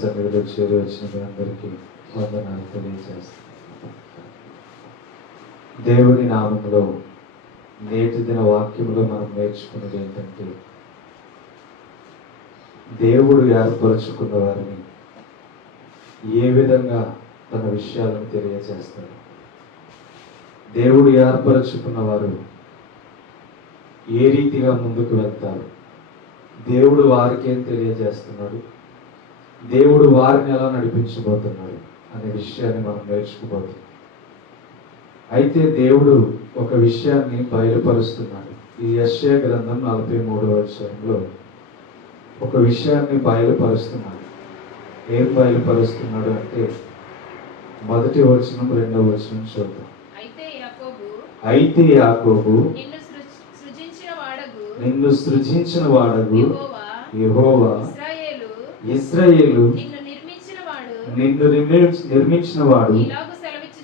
సన్నిధిలో చేరి వచ్చిన మీ అందరికీ వందనాలు తెలియజేస్తాను. దేవుని నామములో నేటి దిన వాక్యములో మనం నేర్చుకున్నది ఏంటంటే, దేవుడు ఏర్పరచుకున్న వారిని ఏ విధంగా తన విషయాలను తెలియజేస్తాడు. దేవుడు ఏర్పరచుకున్న వారు ఏ రీతిగా ముందుకు వెళ్తారు, దేవుడు వారికి ఏం తెలియజేస్తున్నాడు, దేవుడు వారిని ఎలా నడిపించబోతున్నాడు అనే విషయాన్ని మనం నేర్చుకోబోతున్నాం. అయితే దేవుడు ఒక విషయాన్ని బయలుపరుస్తున్నాడు. ఈ యెషయా గ్రంథం 43వ అధ్యాయంలో ఒక విషయాన్ని బయలుపరుస్తున్నాడు. ఏం బయలుపరుస్తున్నాడు అంటే, మొదటి వచనం 2వ వచనం చూద్దాం. అయితే యాకోబు నిన్ను సృజించిన వాడగు యెహోవా, ఇశ్రాయేలు నిన్ను నిర్మించిన వాడు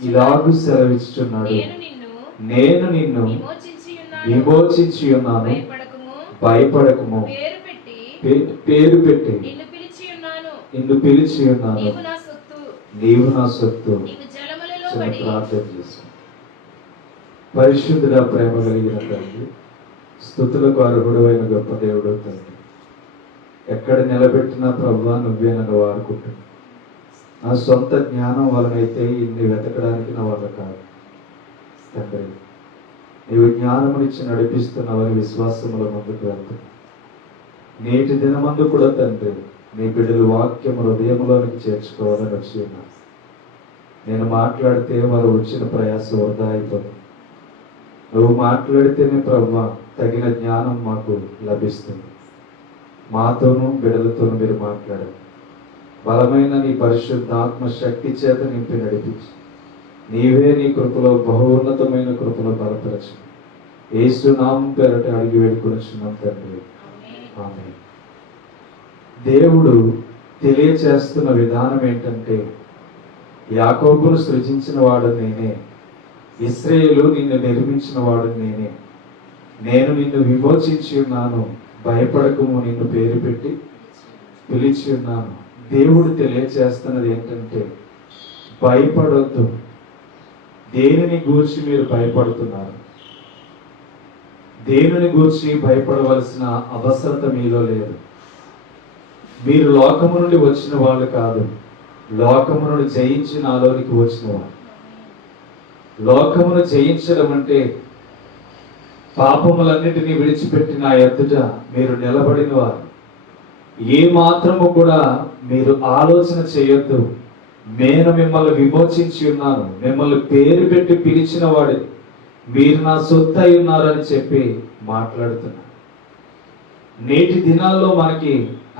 ఇలాగు సెలవిస్తున్నాడు, నేను నిన్ను విమోచించి ఉన్నాను, భయపడకుము, పేరు పెట్టి నిన్ను పిలిచి ఉన్నాను, నీవు నా సొత్తు. ప్రార్థన చేసి, పరిశుద్ధుడా, ప్రేమ కలిగిన తండ్రి, స్తుతులకు అర్హుడైన గొప్ప దేవుడు తండ్రి, ఎక్కడ నిలబెట్టినా ప్రభువా నువ్వే నన్ను వాడుకుంటున్నావు. నా సొంత జ్ఞానం వలనైతే ఇన్ని వెతకడానికి నా వల్ల కాదు తండ్రి. నీవు జ్ఞానమునిచ్చి నడిపిస్తున్నావని విశ్వాసముల ముందుకు వెళ్తున్నా. నేటి దినమందు కూడా తండ్రి, నీ బిడ్డలు వాక్యము హృదయంలోనికి చేర్చుకోవాలని వచ్చి ఉన్నారు. నేను మాట్లాడితే వారు వచ్చిన ప్రయాస వృధా అయిపోతుంది. నువ్వు మాట్లాడితేనే ప్రభువా తగిన జ్ఞానం మాకు లభిస్తుంది. మాతోనూ బిడ్డలతోనూ మీరు మాట్లాడారు. బలమైన నీ పరిశుద్ధాత్మ శక్తి చేత నింపి నడిపించి, నీవే నీ కృపలో బహున్నతమైన కృపలో బలపరచు. యేసు నామం పేరట అడిగి వేడుకొనుచున్నాం తండ్రి, ఆమేన్. దేవుడు తెలియచేస్తున్న విధానం ఏంటంటే, యాకోబును సృజించిన వాడు నేనే, ఇశ్రాయేలు నిన్ను నిర్మించిన వాడు నేనే, నేను నిన్ను విమోచించి ఉన్నాను, భయపడకము, నిన్ను పేరు పెట్టి పిలిచి ఉన్నాను. దేవుడు తెలియచేస్తున్నది ఏంటంటే, భయపడొద్దు. దేనిని గూర్చి మీరు భయపడుతున్నారు? దేనిని గూర్చి భయపడవలసిన అవసరత మీలో లేదు. మీరు లోకము నుండి వచ్చిన వాళ్ళు కాదు, లోకము నుండి జయించి నాలోనికి వచ్చిన వాళ్ళు. లోకమును జయించడం అంటే పాపములన్నిటినీ విడిచిపెట్టి నా ఎదుట మీరు నిలబడిన వారు. ఏ మాత్రము కూడా మీరు ఆలోచన చేయొద్దు. నేను మిమ్మల్ని విమోచించి ఉన్నాను, మిమ్మల్ని పేరు పెట్టి పిలిచిన వాడు, మీరు నా సొత్తు అయి ఉన్నారని చెప్పి మాట్లాడుతున్నా. నేటి దినాల్లో మనకి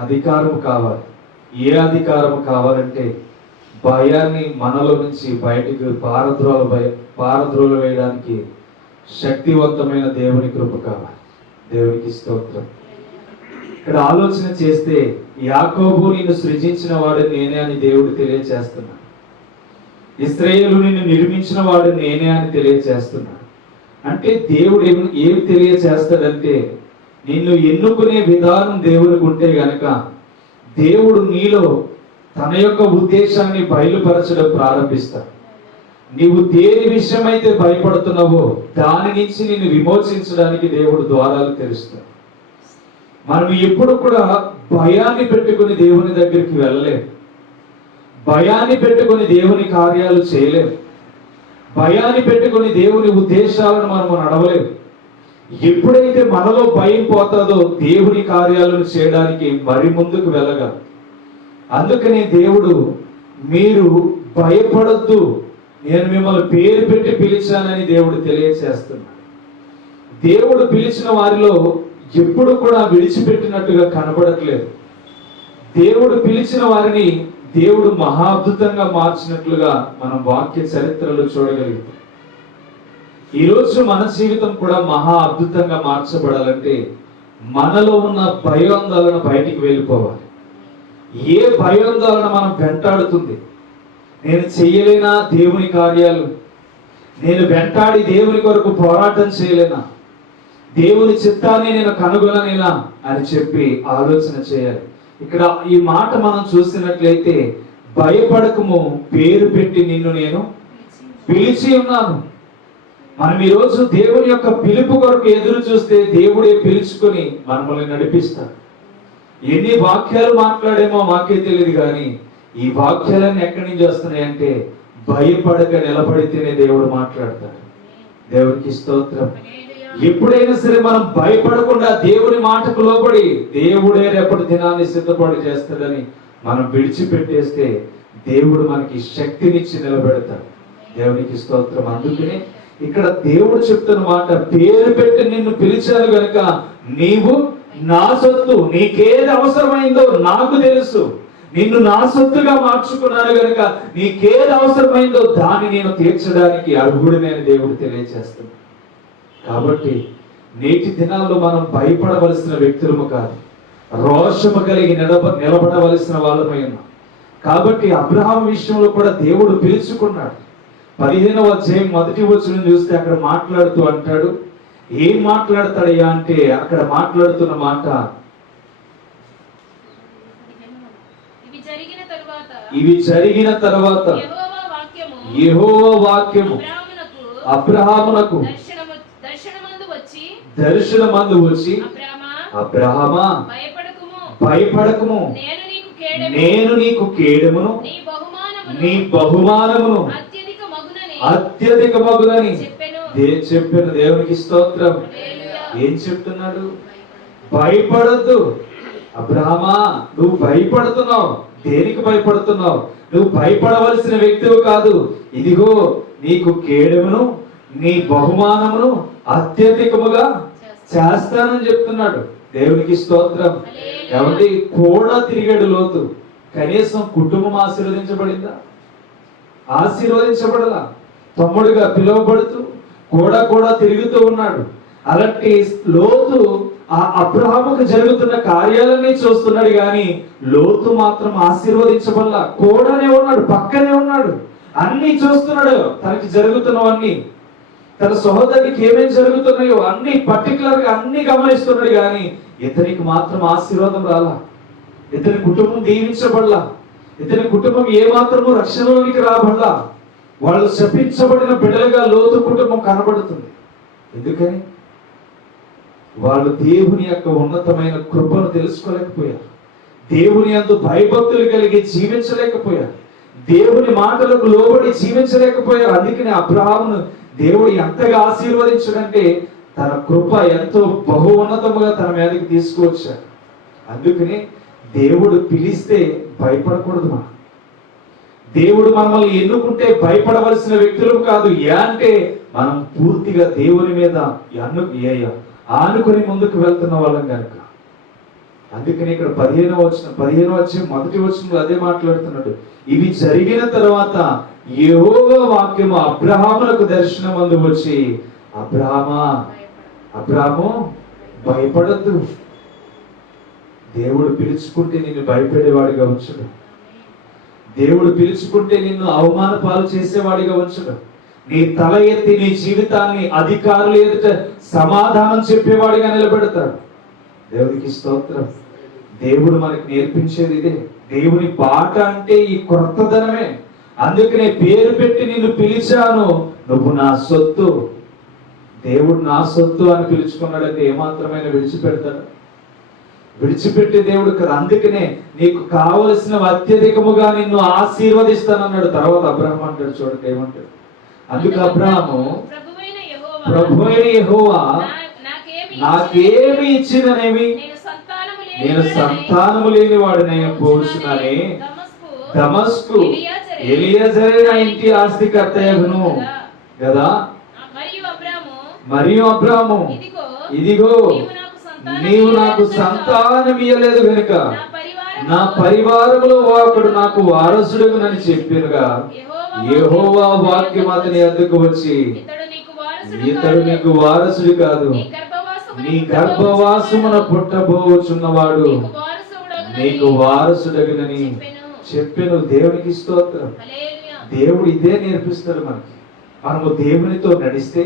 అధికారం కావాలి. ఏ అధికారం కావాలంటే, భయాన్ని మనలో నుంచి బయటికి పారద్రోల వేయడానికి శక్తివంతమైన దేవుని కృప కావాలి. దేవునికి స్తోత్రం. ఇక్కడ ఆలోచన చేస్తే, యాకోబు నిన్ను సృజించిన వాడు నేనే అని దేవుడు తెలియచేస్తున్నాడు. ఇశ్రాయేలు నిన్ను నిర్మించిన వాడు నేనే అని తెలియచేస్తున్నాడు. అంటే దేవుడు ఏమి తెలియచేస్తాడంటే, నిన్ను ఎన్నుకునే విధానం దేవునికి ఉంటే గనక దేవుడు నీలో తన యొక్క ఉద్దేశాన్ని బయలుపరచడం ప్రారంభిస్తాడు. నీవు దేని విషయమైతే భయపడుతున్నావో దాని నుంచి నిన్ను విమోచించడానికి దేవుడు ద్వారాలు తెరుస్తాడు. మనం ఎప్పుడు కూడా భయాన్ని పెట్టుకుని దేవుని దగ్గరికి వెళ్ళలేం. భయాన్ని పెట్టుకుని దేవుని కార్యాలు చేయలేం. భయాన్ని పెట్టుకుని దేవుని ఉద్దేశాలను మనం నడవలేం. ఎప్పుడైతే మనలో భయం పోతుందో దేవుని కార్యాలను చేయడానికి మరి ముందుకు వెళ్ళగలం. అందుకని దేవుడు, మీరు భయపడొద్దు, నేను మిమ్మల్ని పేరు పెట్టి పిలిచానని దేవుడు తెలియచేస్తున్నాడు. దేవుడు పిలిచిన వారిలో ఎప్పుడు కూడా విడిచిపెట్టినట్టుగా కనబడట్లేదు. దేవుడు పిలిచిన వారిని దేవుడు మహా అద్భుతంగా మార్చినట్లుగా మనం వాక్య చరిత్రలో చూడగలుగుతాం. ఈరోజు మన జీవితం కూడా మహా అద్భుతంగా మార్చబడాలంటే మనలో ఉన్న భయోందోళన బయటికి వెళ్ళిపోవాలి. ఏ భయోందోళన మనం వెంటాడుతుంది? నేను చెయ్యలేనా దేవుని కార్యాలు? నేను వెంటాడి దేవుని కొరకు పోరాటం చేయలేనా? దేవుని చిత్తాన్ని నేను కనుగొనలేనా అని చెప్పి ఆలోచన చేయాలి. ఇక్కడ ఈ మాట మనం చూసినట్లయితే, భయపడకము, పేరు పెట్టి నిన్ను నేను పిలిచి ఉన్నాను. మనం ఈరోజు దేవుని యొక్క పిలుపు కొరకు ఎదురు చూస్తే దేవుడే పిలుచుకొని మనల్ని నడిపిస్తాడు. ఎన్ని వాక్యాలు మాట్లాడేమో మాకే తెలియదు, కానీ ఈ వాక్యాలన్నీ ఎక్కడి నుంచి వస్తున్నాయంటే భయపడక నిలబడితేనే దేవుడు మాట్లాడతాడు. దేవునికి స్తోత్రం. ఎప్పుడైనా సరే మనం భయపడకుండా దేవుని మాటకు లోబడి, దేవుడే రేపటి దినాన్ని సిద్ధపడి చేస్తాడని మనం విడిచిపెట్టేస్తే దేవుడు మనకి శక్తినిచ్చి నిలబెడతాడు. దేవునికి స్తోత్రం. అందుకనే ఇక్కడ దేవుడు చెప్తున్న మాట, పేరు పెట్టి నిన్ను పిలిచాను గనుక నీవు నా సొత్తు, నీకేది అవసరమైందో నాకు తెలుసు, నిన్ను నా సొత్తుగా మార్చుకున్నాను గనుక నీకేది అవసరమైందో దాన్ని నేను తీర్చడానికి అర్హుడు నేను దేవుడు తెలియజేస్తున్నాను. కాబట్టి నేటి దినాల్లో మనం భయపడవలసిన వ్యక్తులము కాదు, రోషము కలిగి నిలబడవలసిన వాళ్ళమై ఉన్నాం. కాబట్టి అబ్రహాం విషయంలో కూడా దేవుడు పిలుచుకున్నాడు. 15వ అధ్యాయం 1వ వచనం చూస్తే అక్కడ మాట్లాడుతూ అంటాడు. ఏం మాట్లాడతాడయ్యా అంటే, అక్కడ మాట్లాడుతున్న మాట, ఇవి జరిగిన తర్వాత యెహోవా వాక్యము అబ్రహామునకు దర్శనమందు వచ్చి, అబ్రహామా భయపడకుము, నేను నీకు కేడమును, నీ బహుమానమును అత్యధికమగునని చెప్పాను. దేవునికి స్తోత్రం. ఏం చెప్తున్నాడు? భయపడద్దు అబ్రహామా, నువ్వు భయపడుతున్నావు. దేనికి భయపడుతున్నావు? నువ్వు భయపడవలసిన వ్యక్తివి కాదు. ఇదిగో నీకు కేడమును, నీ బహుమానమును అత్యధికముగా చేస్తానని చెప్తున్నాడు. దేవునికి స్తోత్రం. ఎవరి కూడా తిరిగాడు లోతు. కనీసం కుటుంబం ఆశీర్వదించబడిందా? ఆశీర్వదించబడలా. తమ్ముడిగా పిలువబడుతూ కూడా తిరుగుతూ ఉన్నాడు. అలాంటి లోతు ఆ అబ్రహాముకు జరుగుతున్న కార్యాలన్నీ చూస్తున్నాడు, కానీ లోతు మాత్రం ఆశీర్వదించబడలా. కూడానే ఉన్నాడు, పక్కనే ఉన్నాడు, అన్ని చూస్తున్నాడు. తనకి జరుగుతున్నవన్నీ, తన సహోదరుడికి ఏమేమి జరుగుతున్నాయో అన్ని పర్టికులర్ గా అన్ని గమనిస్తున్నాడు, కానీ ఇతనికి మాత్రం ఆశీర్వాదం రాలా. ఇతని కుటుంబం దీవించబడలా. ఇతని కుటుంబం ఏ మాత్రము రక్షణలోనికి రాబడలా. వాళ్ళు శపించబడిన బిడ్డలుగా లోతు కుటుంబం కనబడుతుంది. ఎందుకని? వాళ్ళు దేవుని యొక్క ఉన్నతమైన కృపను తెలుసుకోలేకపోయారు. దేవుని యందు భయభక్తులు కలిగి జీవించలేకపోయారు. దేవుని మాటలకు లోబడి జీవించలేకపోయారు. అందుకని అబ్రహామును దేవుడు ఎంతగా ఆశీర్వదించడంటే తన కృప ఎంతో బహు ఉన్నతముగా తన మీదకి తీసుకువచ్చాడు. అందుకని దేవుడు పిలిస్తే భయపడకూడదు. మనం దేవుడు మనల్ని ఎన్నుకుంటే భయపడవలసిన వ్యక్తులు కాదు. అంటే మనం పూర్తిగా దేవుని మీద ఆనుకొని ముందుకు వెళ్తున్న వాళ్ళం కనుక. అందుకని ఇక్కడ 15వ అధ్యాయం 1వ వచనంలో అదే మాట్లాడుతున్నాడు. ఇవి జరిగిన తర్వాత యెహోవా వాక్యము అబ్రహామునకు దర్శనమందు వచ్చి, అబ్రహాము భయపడద్దు. దేవుడు పిలుచుకుంటే నిన్ను భయపడేవాడిగా ఉంచడు. దేవుడు పిలుచుకుంటే నిన్ను అవమాన పాలు చేసేవాడిగా ఉంచడు. నీ తల ఎత్తి నీ జీవితాన్ని అధికారులు ఎదుట సమాధానం చెప్పేవాడిగా నిలబెడతాడు. దేవునికి స్తోత్రం. దేవుడు మనకి నేర్పించేది ఇదే. దేవుని బాట అంటే ఈ కొత్తదనమే. అందుకనే పేరు పెట్టి నిన్ను పిలిచాను, నువ్వు నా సొత్తు. దేవుడు నా సొత్తు అని పిలుచుకున్నాడంటే ఏమాత్రమైనా విడిచిపెడతాడు? విడిచిపెట్టే దేవుడు కదా. అందుకనే నీకు కావలసిన అత్యధికముగా నిన్ను ఆశీర్వదిస్తానన్నాడు. తర్వాత అబ్రహాం అంటాడు, చూడండి ఏమంటాడు. అందుకు అబ్రహాము, ప్రభువైన యెహోవా నాకేమి ఇచ్చిననేమి, నేను సంతానము లేని వాడిని పోల్చున్నానే, దమస్కు ఎలియజరు నా ఇంటి ఆస్తికర్తయగును కదా. మరియు అబ్రహాము, ఇదిగో నీవు నాకు సంతానం ఇయ్యలేదు గనుక నా పరివారములో ఒకడు నాకు వారసుడునని చెప్పినగా, యెహోవా వాక్యం అతని వద్దకు వచ్చి, ఇతడు నీకు వారసుడు కాదు, నీ గర్భవాసమున పుట్టబోచున్నవాడు నీకు వారసుడగునని చెప్పెను. దేవునికి స్తోత్రం. దేవుడు ఇదే నేర్పిస్తాడు మనకి. మనము దేవునితో నడిస్తే,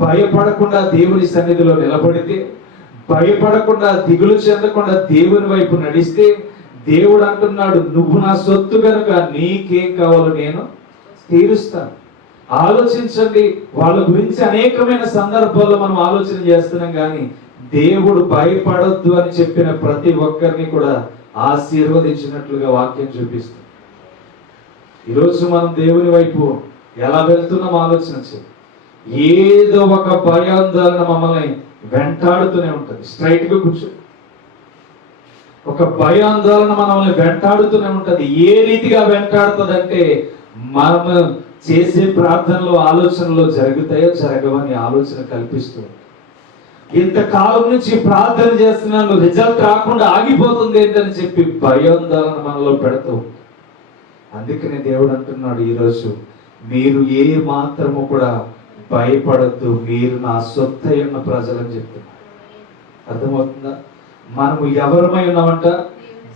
భయపడకుండా దేవుని సన్నిధిలో నిలబడితే, భయపడకుండా దిగులు చెందకుండా దేవుని వైపు నడిస్తే, దేవుడు అంటున్నాడు, నువ్వు నా సొత్తు కనుక నీకేం కావాలో నేను తీరుస్తాను. ఆలోచించండి, వాళ్ళ గురించి అనేకమైన సందర్భాల్లో మనం ఆలోచన చేస్తున్నాం, కానీ దేవుడు భయపడొద్దు అని చెప్పిన ప్రతి ఒక్కరిని కూడా ఆశీర్వదించినట్లుగా వాక్యం చూపిస్తుంది. ఈరోజు మనం దేవుని వైపు ఎలా వెళ్తున్నాం ఆలోచన చేయాలి. ఏదో ఒక భయాందోళన మమ్మల్ని వెంటాడుతూనే ఉంటుంది. స్ట్రైట్ గా కూర్చో. ఒక భయాందోళన మనల్ని వెంటాడుతూనే ఉంటుంది. ఏ రీతిగా వెంటాడుతుంది అంటే, మనం చేసే ప్రార్థనలో ఆలోచనలో జరుగుతాయో జరగవని ఆలోచన కల్పిస్తుంది. ఇంతకాలం నుంచి ప్రార్థన చేస్తున్నాను, రిజల్ట్ రాకుండా ఆగిపోతుంది ఏంటని చెప్పి భయాందోళన మనలో పెడుతూ. అందుకనే దేవుడు అంటున్నాడు ఈరోజు, మీరు ఏ మాత్రము కూడా భయపడద్దు, మీరు నా సొత్తై ఉన్న ప్రజలని చెప్తున్నారు. అర్థమవుతుందా? మనము ఎవరమై ఉన్నామంట?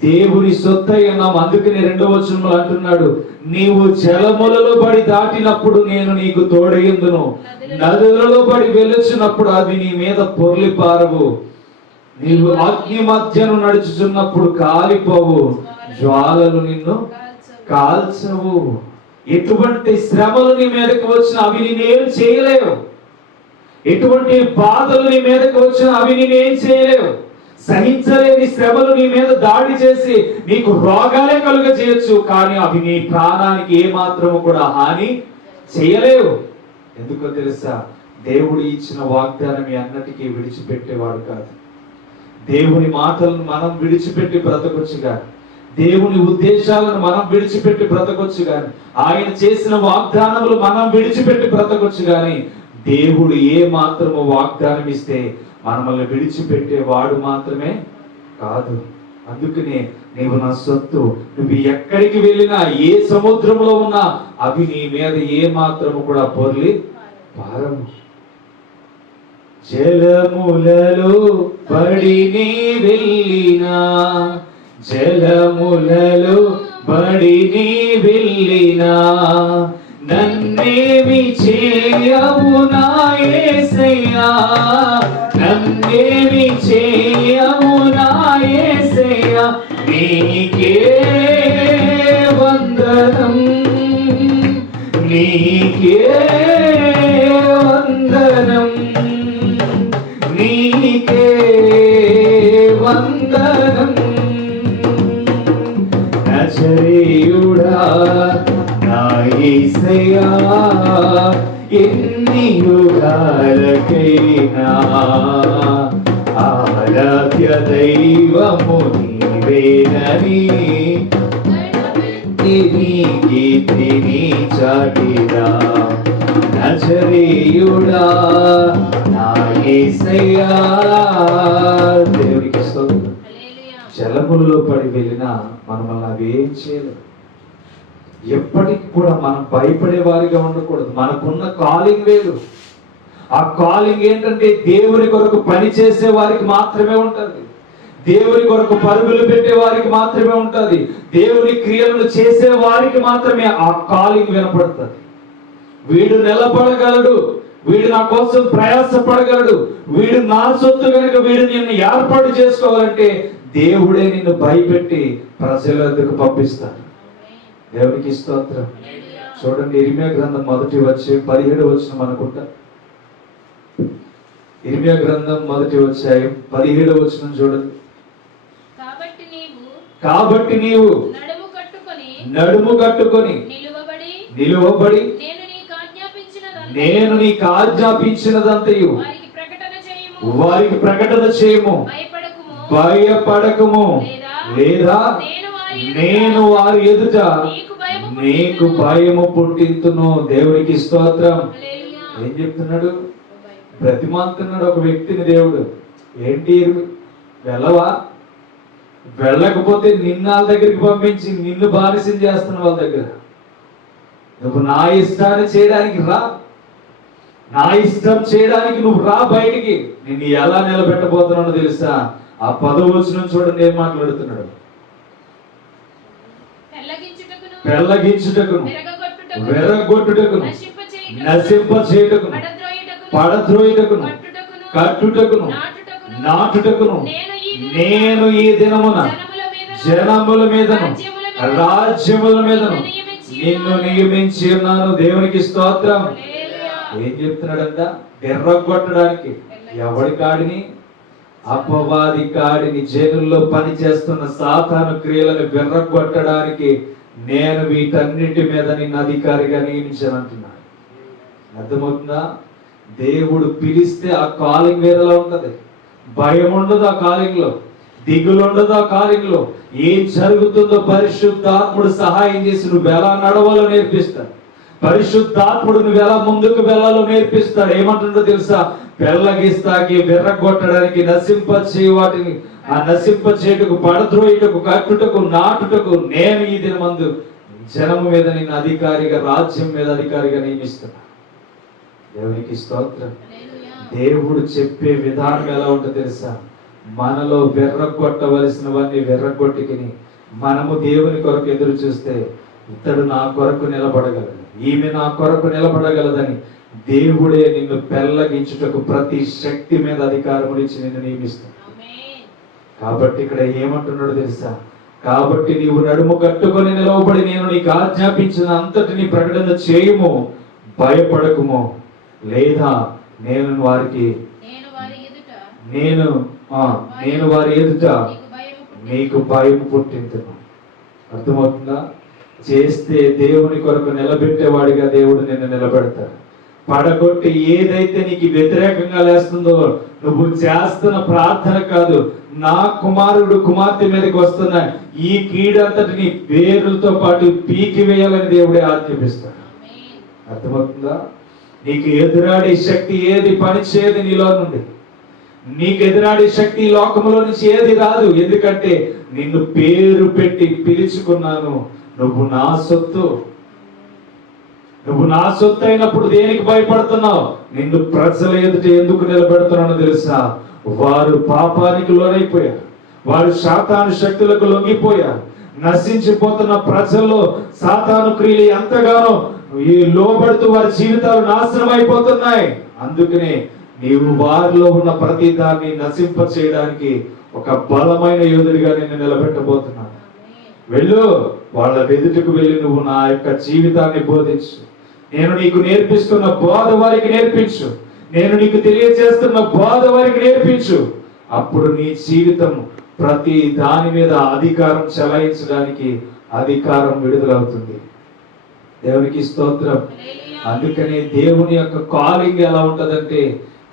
దేవుని సొత్తై ఉన్నాం. అందుకని 2వ వచనంలో అంటున్నాడు, నీవు జలములలో పడి దాటినప్పుడు నేను నీకు తోడయ్యుందును, నదులలో పడి వెలుచున్నప్పుడు అవి నీ మీద పొర్లి పారవు, నీవు అగ్ని మధ్యను నడుచుచున్నప్పుడు కాలిపోవు, జ్వాలలు నిన్ను కాల్చవు. ఎటువంటి శ్రమలు నీ మీదకి వచ్చిన అవి నేనేం చేయలేవు. ఎటువంటి బాధలు నీ మీదకి వచ్చిన అవి నేనేం చేయలేవు. సహించలేని శ్రమలు నీ మీద దాడి చేసి నీకు రోగాలే కలుగ చేయొచ్చు, కానీ అవి నీ ప్రాణానికి ఏ మాత్రము కూడా హాని చేయలేవు. ఎందుకో తెలుసా? దేవుడు ఇచ్చిన వాగ్దానం అన్నిటికీ విడిచిపెట్టేవాడు కాదు. దేవుని మాటలను మనం విడిచిపెట్టి బ్రతకొచ్చు గాని, దేవుని ఉద్దేశాలను మనం విడిచిపెట్టి బ్రతకొచ్చు గాని, ఆయన చేసిన వాగ్దానములు మనం విడిచిపెట్టి బ్రతకొచ్చు గాని, దేవుడు ఏ మాత్రము వాగ్దానం ఇస్తే మనల్ని విడిచిపెట్టే వాడు మాత్రమే కాదు. అందుకనే నీవు నా సొత్తు, నువ్వు ఎక్కడికి వెళ్ళినా, ఏ సముద్రంలో ఉన్నా అవి నీ మీద ఏ మాత్రము కూడా పొర్లి పారము. జలములలో పడి నీ వెళ్ళినా, జలములలో పడి నీ వెళ్ళినా, నన్నేమి చేయవు నా యేసయ్యా, నన్నేమి చేయవు నా యేసయ్యా, నీకే వందనం, నీకే వందనం, నీకే వందనం. నజరేయుడా నా యేసయ్యా, ఎన్ని యుగాలకైనా ఆరాధ్య దైవము నీవేనని నీ కీర్తిని చాటిరా. నజరేయుడా నా యేసయ్యా. దేవునికి స్తోత్రం. జలములలో పడి వెళ్ళినా మనల్ని అవి ఏం చేయలేదు. ఎప్పటికి కూడా మనం భయపడే వారిగా ఉండకూడదు. మనకున్న కాలింగ్ వేరు. ఆ కాలింగ్ ఏంటంటే దేవుని కొరకు పని చేసే వారికి మాత్రమే ఉంటది. దేవుని కొరకు పరుగులు పెట్టే వారికి మాత్రమే ఉంటది. దేవుని క్రియలను చేసే వారికి మాత్రమే ఆ కాలింగ్ వినపడుతుంది. వీడు నిలబడగలడు, వీడు నా కోసం ప్రయాసపడగలడు, వీడు నా సొత్తు కనుక వీడు నిన్ను ఏర్పాటు చేసుకోవాలంటే దేవుడే నిన్ను భయపెట్టి ప్రజల వద్దకు పంపిస్తాడు. దేవునికి స్తోత్రం. చూడండి, ఇర్మియా గ్రంథం 1:17 వచనం అనుకుంటా. ఇర్మియా గ్రంథం 1:17 వచనం చూడండి. కాబట్టి నీవు నడుము కట్టుకొని నిలువబడి నేను నీకు ఆజ్ఞాపించినదంతయు వారికి ప్రకటన చేయము, భయపడకము, లేదా నేను వారి ఎదుట నీకు భయము పుట్టింతును. దేవునికి స్తోత్రం. ఏం చెప్తున్నాడు? బ్రతిమాలుతున్నాడు ఒక వ్యక్తిని దేవుడు. ఏంటి, వెళ్ళవా? వెళ్ళకపోతే నిన్ను వాళ్ళ దగ్గరికి పంపించి నిన్ను బానిసం చేస్తున్న వాళ్ళ దగ్గర. నువ్వు నా ఇష్టాన్ని చేయడానికి రా, నా ఇష్టం చేయడానికి నువ్వు రా బయటికి. నిన్ను ఎలా నిలబెట్టబోతున్నానో తెలుసా? ఆ 10వ వచనం చూడండి ఏం మాట్లాడుతున్నాడు. పెళ్ళగించుటకును, వెరగొట్టుటకును, నశింప చేయుటకును, పడద్రోయుటకును, కట్టుటకును, నాటుటకును నేను ఈ దినమున జనముల మీదను రాజ్యముల మీదను నిన్ను నియమించి ఉన్నాను. దేవునికి స్తోత్రం. ఏం చెప్తున్నాడంట? ఎర్రగొట్టడానికి. ఎవడి కాడిని? అపవాది కాడిని, జనుల్లో పని చేస్తున్న సాతాను క్రియలను వెర్రగొట్టడానికి నేను వీటన్నిటి మీద నిన్ను అధికారిగా నియమించాను అంటున్నాడు. అర్థమవుతుందా? దేవుడు పిలిస్తే ఆ కాలింగ్ వేరేలా ఉంటది. భయం ఉండదు ఆ కాలింగ్ లో, దిగులు ఉండదు ఆ కాలింగ్ లో. ఏం జరుగుతుందో పరిశుద్ధాత్ముడు సహాయం చేసి నువ్వు ఎలా నడవాలో నేర్పిస్తాడు. పరిశుద్ధాత్ముడు నువ్వు ఎలా ముందుకు వెళ్ళాలో నేర్పిస్తాడు. ఏమంటుండో తెలుసా? పెళ్ళగిస్తాకి, వెర్రగొట్టడానికి, నశింపచే వాటిని ఆ నశింపచేటుకు, పడద్రోయుటకు, కట్టుటకు, నాటుటకు నేను ఈ దినమందు జనము మీద నిన్ను అధికారిగా, రాజ్యం మీద అధికారిగా నియమిస్తున్నా. దేవునికి స్తోత్రం. దేవుడు చెప్పే విధానం ఎలా ఉంటుందో తెలుసా? మనలో వెర్రగొట్టవలసినవన్నీ వెర్రగొట్టుకుని మనము దేవుని కొరకు ఎదురు చూస్తే ఇతడు నా కొరకు నిలబడగలడు, ఈమె నా కొరకు నిలబడగలదని దేవుడే నిన్ను పెళ్ళగించుటకు ప్రతి శక్తి మీద అధికారం ఇచ్చి నిన్ను నియమిస్తాడు. కాబట్టి ఇక్కడ ఏమంటున్నాడు తెలుసా? కాబట్టి నీవు నడుము కట్టుకొని నిలవబడి నేను నీకు ఆజ్ఞాపించిన అంతటిని ప్రకటన చేయుము, భయపడకుము, లేదా నేను వారికి నేను వారి ఎదుట నీకు భయం పుట్టింతును. అర్థమవుతుందా? చేస్తే దేవుని కొరకు నిలబెట్టేవాడిగా దేవుడు నిన్ను నిలబెడతాడు. పడగొట్టి ఏదైతే నీకు వ్యతిరేకంగా లేస్తుందో, నువ్వు చేస్తున్న ప్రార్థన కాదు, నా కుమారుడు కుమార్తె మీదకి వస్తున్న ఈ కీడంతటిని వేరులతో పాటు పీకి వేయాలని దేవుడే ఆజ్ఞాపిస్తాడు. అర్థమవుతుందా? నీకు ఎదురాడే శక్తి ఏది పనిచేయదు నీలో నుండి. నీకు ఎదురాడే శక్తి లోకంలో నుంచి ఏది రాదు. ఎందుకంటే నిన్ను పేరు పెట్టి పిలుచుకున్నాను. నువ్వు నా సొత్తు. నువ్వు నా సొత్తు అయినప్పుడు దేనికి భయపడుతున్నావు? నిన్ను ప్రజల ఎదుట ఎందుకు నిలబెడుతున్నానో తెలుసా? వారు పాపానికి లోనైపోయారు, వారు సాతాను శక్తులకు లొంగిపోయారు. నశించిపోతున్న ప్రజల్లో సాతాను క్రియలు ఎంతగానో ఈ లోబడుతూ వారి జీవితాలు నాశనం అయిపోతున్నాయి. అందుకనే నీవు వారిలో ఉన్న ప్రతి దాన్ని నశింప చేయడానికి ఒక బలమైన యోధుడిగా నిన్ను నిలబెట్టబోతున్నాను. వెళ్ళు, వాళ్ళ ఎదుటకు వెళ్ళి నువ్వు నా యొక్క జీవితాన్ని బోధించు. నేను నీకు నేర్పిస్తున్న బోధ వారికి నేర్పించు. నేను నీకు తెలియజేస్తున్న బోధ వారికి నేర్పించు. అప్పుడు నీ జీవితం ప్రతి దాని మీద అధికారం చెలాయించడానికి అధికారం విడుదలవుతుంది. దేవునికి స్తోత్రం. అందుకనే దేవుని యొక్క కాలింగ్ ఎలా ఉంటదంటే,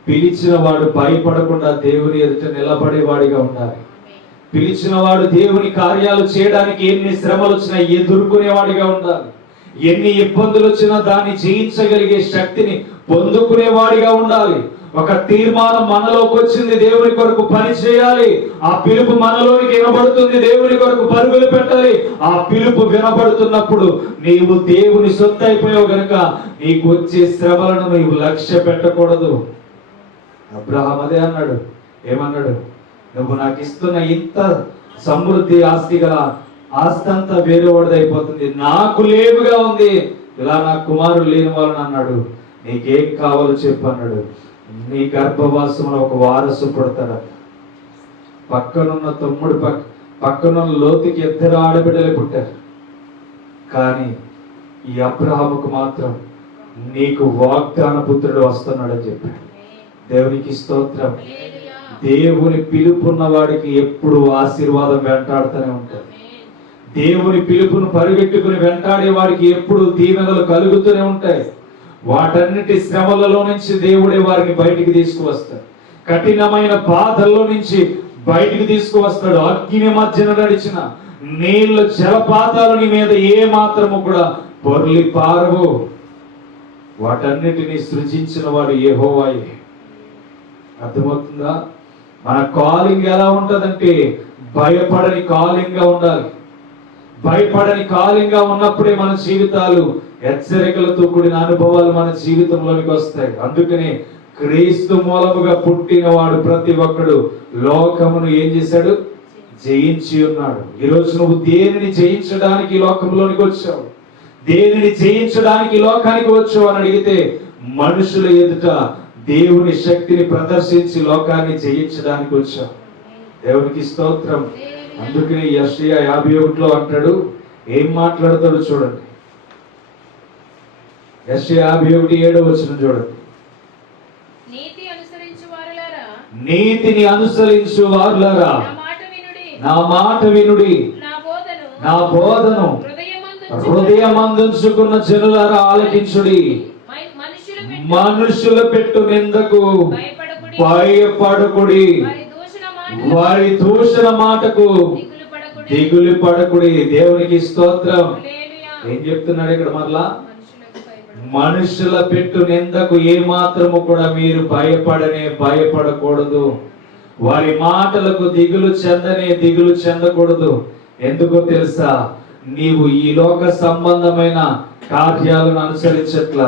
పిలిచిన వాడు భయపడకుండా దేవుని ఎదుట నిలబడేవాడిగా ఉండాలి. పిలిచిన వాడు దేవుని కార్యాలు చేయడానికి ఎన్ని శ్రమలు వచ్చినా ఎదుర్కొనేవాడిగా ఉండాలి. ఎన్ని ఇబ్బందులు వచ్చినా దాన్ని జయించగలిగే శక్తిని పొందుకునేవాడిగా ఉండాలి. ఒక తీర్మానం మనలోకి వచ్చింది, దేవుని కొరకు పని చేయాలి. ఆ పిలుపు మనలోనికి వినబడుతుంది, దేవుని కొరకు పరుగులు పెట్టాలి. ఆ పిలుపు వినబడుతున్నప్పుడు నీవు దేవుని సొత్తు అయిపోయావు గనుక నీకు వచ్చే శ్రమలను నీవు లక్ష్య పెట్టకూడదు. అబ్రహాం అదే అన్నాడు. ఏమన్నాడు? నువ్వు నాకు ఇస్తున్న ఇంత సమృద్ధి ఆస్తి గల ఆస్తి అంతా వేరే వాడిది అయిపోతుంది, నాకు లేవుగా ఉంది, ఇలా నా కుమారుడు లేని వాళ్ళని అన్నాడు. నీకేం కావాలో చెప్పు అన్నాడు. నీ గర్భవాసంలో ఒక వారసు పుడతాడు. పక్కనున్న తమ్ముడు పక్కనున్న లోతుకి 2 ఆడబిడ్డలే పుట్టారు. కానీ ఈ అబ్రహాముకు మాత్రం నీకు వాగ్దాన పుత్రుడు వస్తున్నాడని చెప్పాడు. దేవునికి స్తోత్రం. దేవుని పిలుపున్న వాడికి ఎప్పుడు ఆశీర్వాదం వెంటాడుతూనే ఉంటుంది. దేవుని పిలుపును పరిగెట్టుకుని వెంటాడే వారికి ఎప్పుడు దీవెనలు కలుగుతూనే ఉంటాయి. వాటన్నిటి శ్రమలలో నుంచి దేవుడే వారిని బయటికి తీసుకువస్తాడు. కఠినమైన బాధల్లో నుంచి బయటికి తీసుకువస్తాడు. అగ్ని మధ్యన నడిచిన నీళ్ళ జలపాతాలు నీ మీద ఏ మాత్రము కూడా పొర్లి పారవు. వాటన్నిటిని సృజించిన వాడు యెహోవాయే. అర్థమవుతుందా? మన కాలింగ్ ఎలా ఉంటదంటే భయపడని కాలింగ్ గా ఉండాలి. భయపడని కాలింగ్ గా ఉన్నప్పుడే మన జీవితాలు హెచ్చరికలతో కూడిన అనుభవాలు మన జీవితంలోనికి వస్తాయి. అందుకనే క్రీస్తు మూలముగా పుట్టిన వాడు ప్రతి ఒక్కడు లోకమును ఏం చేశాడు? జయించి ఉన్నాడు. ఈరోజు నువ్వు దేనిని జయించడానికి లోకంలోనికి వచ్చావు? దేనిని జయించడానికి లోకానికి వచ్చావు అని అడిగితే, మనుషుల ఎదుట దేవుని శక్తిని ప్రదర్శించి లోకాన్ని జయించడానికి వచ్చావు. దేవునికి స్తోత్రం. అందుకని యెషయా 51లో అంటాడు, ఏం మాట్లాడతాడు చూడండి. యెషయా 51:7 చూడండి. నీతిని అనుసరించు వారులారా నా మాట వినుడి, నా బోధను హృదయమందుంచుకున్న జనులారా ఆలకించుడి. మనుషుల పెట్టు నిందకు భయపడకుడి, వారి దూషణ మాటకు దిగులు పడకుడి. దేవునికి స్తోత్రం. ఏం చెప్తున్నాడు ఇక్కడ మరలా? మనుషుల పెట్టు నిందకు ఏ మాత్రము కూడా మీరు భయపడకూడదు. వారి మాటలకు దిగులు చెందకూడదు. ఎందుకో తెలుసా? నీవు ఈ లోక సంబంధమైన కార్యాలను అనుసరించట్లా,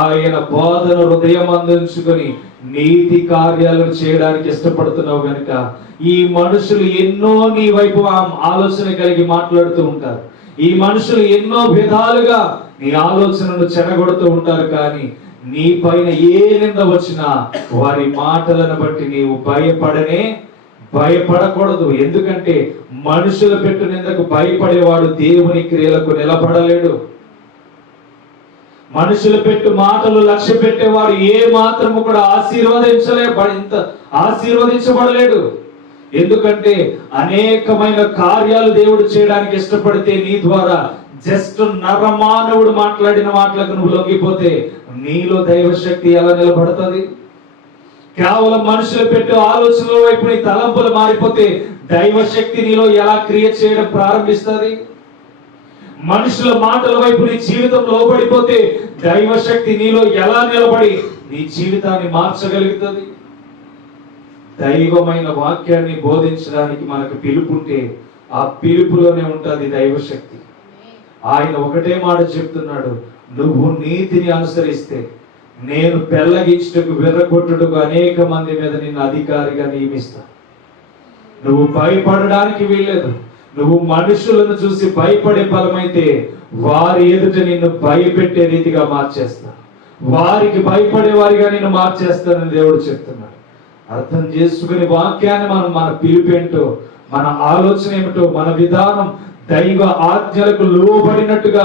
ఆయన బోధన హృదయం అందించుకొని నీతి కార్యాలను చేయడానికి ఇష్టపడుతున్నావు గనుక ఈ మనుషులు ఎన్నో నీ వైపు ఆలోచన కలిగి మాట్లాడుతూ ఉంటారు. ఈ మనుషులు ఎన్నో విధాలుగా నీ ఆలోచనను చెడగొడుతూ ఉంటారు. కానీ నీ పైన ఏ నింద వచ్చినా వారి మాటలను బట్టి నీవు భయపడకూడదు. ఎందుకంటే మనుషులు పెట్టు నిందకు భయపడేవాడు దేవుని క్రియలకు నిలబడలేడు. మనుషులు పెట్టు మాటలు లక్ష్య పెట్టేవాడు ఏ మాత్రము కూడా ఆశీర్వదించబడలేడు. ఎందుకంటే అనేకమైన కార్యాలు దేవుడు చేయడానికి ఇష్టపడితే నీ ద్వారా జస్ట్ నరమానవుడు మాట్లాడిన మాటలకు నువ్వు లొంగిపోతే నీలో దైవశక్తి ఎలా నిలబడుతుంది? కేవలం మనుషులు పెట్టే ఆలోచనల వైపు నీ తలంపులు మారిపోతే దైవశక్తి నీలో ఎలా క్రియ చేయడం ప్రారంభిస్తుంది? మనుషుల మాటల వైపు నీ జీవితం లోబడిపోతే దైవశక్తి నీలో ఎలా నిలబడి నీ జీవితాన్ని మార్చగలుగుతుంది? దైవమైన వాక్యాన్ని బోధించడానికి మనకు పిలుపుంటే ఆ పిలుపులోనే ఉంటుంది దైవశక్తి. ఆయన ఒకటే మాట చెప్తున్నాడు, నువ్వు నీతిని అనుసరిస్తే నేను పెళ్లగించుటకు విర్రగొట్టుటకు అనేక మంది మీద నిన్ను అధికారిగా నియమిస్తా. నువ్వు భయపడడానికి వీల్లేదు. నువ్వు మనుషులను చూసి భయపడే ఫలమైతే వారి ఎదుట నిన్ను భయపెట్టే రీతిగా మార్చేస్తా, వారికి భయపడే వారిగా నిన్ను మార్చేస్తానని దేవుడు చెప్తున్నాడు. అర్థం చేసుకుని వాక్యాన్ని మన పిలుపేంటో, మన ఆలోచన ఏమిటో, మన విధానం దైవ ఆజ్ఞలకు లోబడినట్టుగా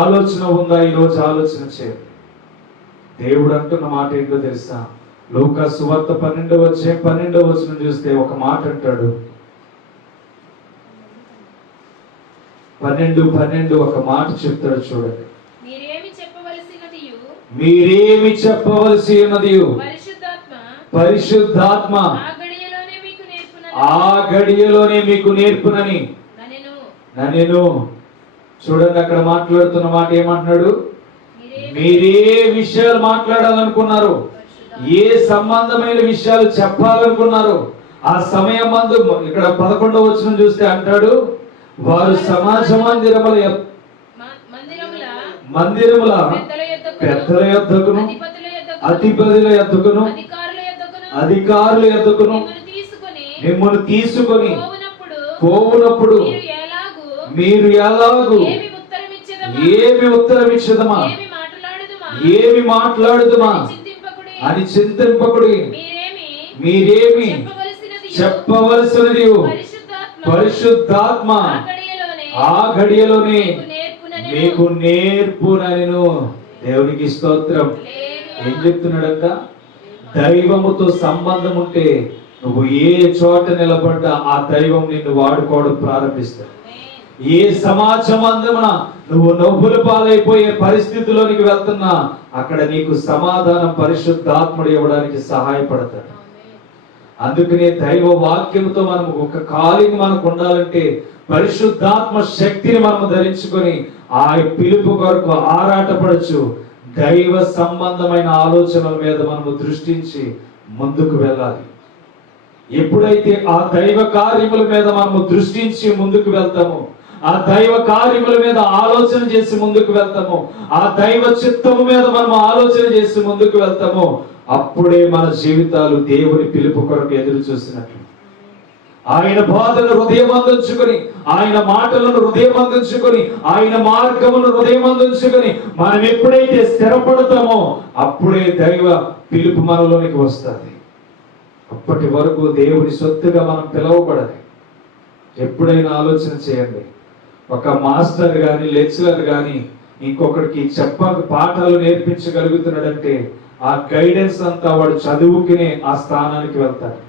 ఆలోచన ఉందా? ఈరోజు ఆలోచన చేయండి. దేవుడు అంటున్న మాట ఏంటో తెలుసా? లూకా సువార్త 12వ చూస్తే ఒక మాట అంటాడు. 12 ఒక మాట చెప్తాడు చూడండి. మీరేమి చెప్పవలసి ఉన్నది పరిశుద్ధాత్మ ఆ గడియలోనే మీకు నేర్పునని నేను. చూడండి అక్కడ మాట్లాడుతున్న మాట ఏమంటున్నాడు? మీరే విషయాలు మాట్లాడాలనుకున్నారు, ఏ సంబంధమైన విషయాలు చెప్పాలనుకున్నారు ఆ సమయం మందు, ఇక్కడ 11వ వచనం చూస్తే అంటాడు, వారు సమాజ మందిరముల పెద్దల యొద్దకును అధిపతుల యొద్దకును అధికారుల యొద్దకును మిమ్మల్ని తీసుకొని పోవునప్పుడు మీరు ఎలాగూ ఏమి ఉత్తరం ఇచ్చదమా, ఏమి మాట్లాడుదుమా అని చింతింపకుడి. మీరేమి చెప్పవలసినది పరిశుద్ధాత్మ ఆ గడియలోనే మీకు నేర్పునను. దేవునికి స్తోత్రం. ఏం చెప్తున్నాడంట? దైవముతో సంబంధం ఉంటే నువ్వు ఏ చోట నిలబడ్డా ఆ దైవం నిన్ను వాడుకోవడం ప్రారంభిస్తాడు. ఏ సమాజమందున నువ్వు నవ్వుల పాలైపోయే పరిస్థితిలోనికి వెళ్తున్నా అక్కడ నీకు సమాధానం పరిశుద్ధాత్ముడు ఇవ్వడానికి సహాయపడతాడు. అందుకనే దైవ వాక్యంతో మనం ఒక కాలింగ్ మనకు ఉండాలంటే పరిశుద్ధాత్మ శక్తిని మనము ధరించుకొని ఆ పిలుపు కొరకు ఆరాటపడచ్చు. దైవ సంబంధమైన ఆలోచనల మీద మనము దృష్టించి ముందుకు వెళ్ళాలి. ఎప్పుడైతే ఆ దైవ కార్యముల మీద మనము దృష్టించి ముందుకు వెళ్తామో, ఆ దైవ కార్యముల మీద ఆలోచన చేసి ముందుకు వెళ్తామో, ఆ దైవ చిత్తము మీద మనం ఆలోచన చేసి ముందుకు వెళ్తామో, అప్పుడే మన జీవితాలు దేవుని పిలుపు కొరకు ఎదురు చూసినట్లు. ఆయన బోధను హృదయం అందించుకొని, ఆయన మాటలను హృదయం అందించుకొని, ఆయన మార్గమును హృదయం అందించుకొని మనం ఎప్పుడైతే స్థిరపడతామో అప్పుడే దైవ పిలుపు మనలోనికి వస్తుంది. అప్పటి వరకు దేవుని సొత్తుగా మనం పిలవబడాలి. ఎప్పుడైనా ఆలోచన చేయండి. ఒక మాస్టర్ కానీ లెక్చరర్ కానీ ఇంకొకరికి పాఠాలు నేర్పించగలుగుతున్నాడంటే ఆ గైడెన్స్ అంతా వాడు చదువుకునే ఆ స్థానానికి వెళ్తాడు.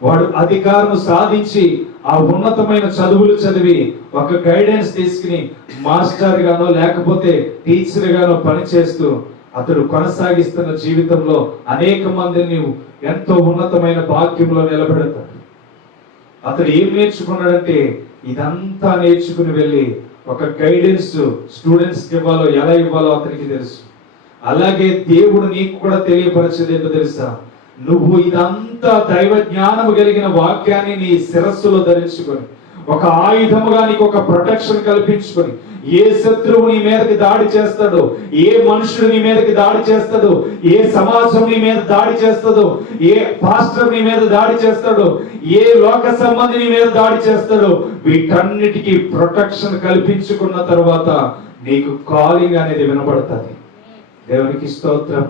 వాడు అధికారం సాధించి ఆ ఉన్నతమైన చదువులు చదివి ఒక గైడెన్స్ తీసుకుని మాస్టర్ గానో లేకపోతే టీచర్ గానో పనిచేస్తూ అతడు కొనసాగిస్తున్న జీవితంలో అనేక మందిని ఎంతో ఉన్నతమైన భాగ్యంలో నిలబెడతాడు. అతడు ఏం నేర్చుకున్నాడంటే ఇదంతా నేర్చుకుని వెళ్ళి ఒక గైడెన్స్ స్టూడెంట్స్కి ఇవ్వాలో ఎలా ఇవ్వాలో అతనికి తెలుసు. అలాగే దేవుడు నీకు కూడా తెలియపరిచేది ఏంటో తెలుసా? నువ్వు ఇదంతా దైవ జ్ఞానము కలిగిన వాక్యాన్ని నీ శిరస్సులో ధరించుకొని ఒక ఆయుధముగా నీకు ఒక ప్రొటెక్షన్ కల్పించుకొని ఏ శత్రువు నీ మీదకి దాడి చేస్తాడో, ఏ మనుషుడు నీ మీదకి దాడి చేస్తాడో, ఏ సమాజం నీ మీద దాడి చేస్తాడో, ఏ పాస్టర్ నీ మీద దాడి చేస్తాడో, ఏ లోక సంబంధి నీ మీద దాడి చేస్తాడో, వీటన్నిటికీ ప్రొటెక్షన్ కల్పించుకున్న తర్వాత నీకు కాలింగ్ అనేది వినబడుతుంది. దేవునికి స్తోత్రం.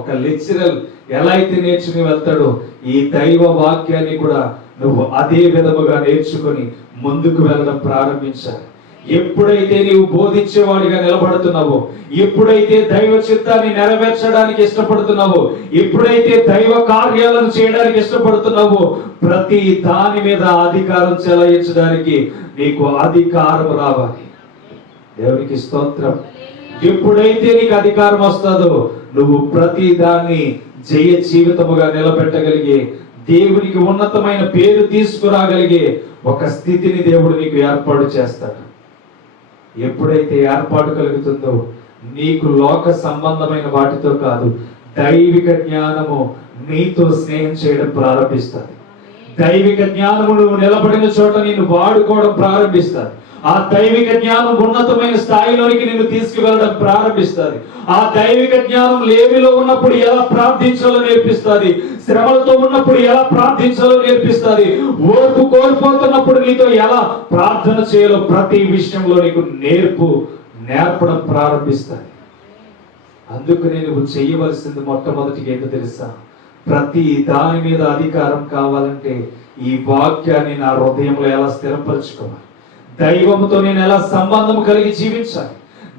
ఒక లెక్చరర్ ఎలా అయితే నేర్చుకుని వెళ్తాడో ఈ దైవ వాక్యాన్ని కూడా నువ్వు అదే విధముగా నేర్చుకొని ముందుకు వెళ్ళడం ప్రారంభించాలి. ఎప్పుడైతే నీవు బోధించేవాడిగా నిలబడుతున్నావో, ఎప్పుడైతే దైవ చిత్తాన్ని నెరవేర్చడానికి ఇష్టపడుతున్నావో, ఎప్పుడైతే దైవ కార్యాలను చేయడానికి ఇష్టపడుతున్నావో, ప్రతి దాని మీద అధికారం చెలాయించడానికి నీకు అధికారం రావాలి. దేవునికి స్తోత్రం. ఎప్పుడైతే నీకు అధికారం వస్తుందో నువ్వు ప్రతి దాన్ని జయ జీవితముగా నిలబెట్టగలిగే, దేవునికి ఉన్నతమైన పేరు తీసుకురాగలిగే ఒక స్థితిని దేవుడు నీకు ఏర్పాటు చేస్తాడు. ఎప్పుడైతే ఏర్పాటు కలుగుతుందో నీకు లోక సంబంధమైన వాటితో కాదు, దైవిక జ్ఞానము నీతో స్నేహం చేయడం ప్రారంభిస్తుంది. దైవిక జ్ఞానము నువ్వు నిలబడిన చోట నిన్ను వాడుకోవడం ప్రారంభిస్తాడు. ఆ దైవిక జ్ఞానం ఉన్నతమైన స్థాయిలోనికి నిన్ను తీసుకువెళ్ళడం ప్రారంభిస్తుంది. ఆ దైవిక జ్ఞానం లేమిలో ఉన్నప్పుడు ఎలా ప్రార్థించాలో నేర్పిస్తుంది, శ్రమలతో ఉన్నప్పుడు ఎలా ప్రార్థించాలో నేర్పిస్తుంది, ఓర్పు కోల్పోతున్నప్పుడు నీతో ఎలా ప్రార్థన చేయాలో ప్రతి విషయంలో నీకు నేర్పడం ప్రారంభిస్తుంది. అందుకనే నువ్వు చేయవలసింది మొట్టమొదటిగా ఏంటో తెలుసా? ప్రతి దాని మీద అధికారం కావాలంటే ఈ వాక్యాన్ని నా హృదయంలో ఎలా స్థిరపరచుకోవాలి, దైవంతో నేను ఎలా సంబంధం కలిగి జీవించాలి,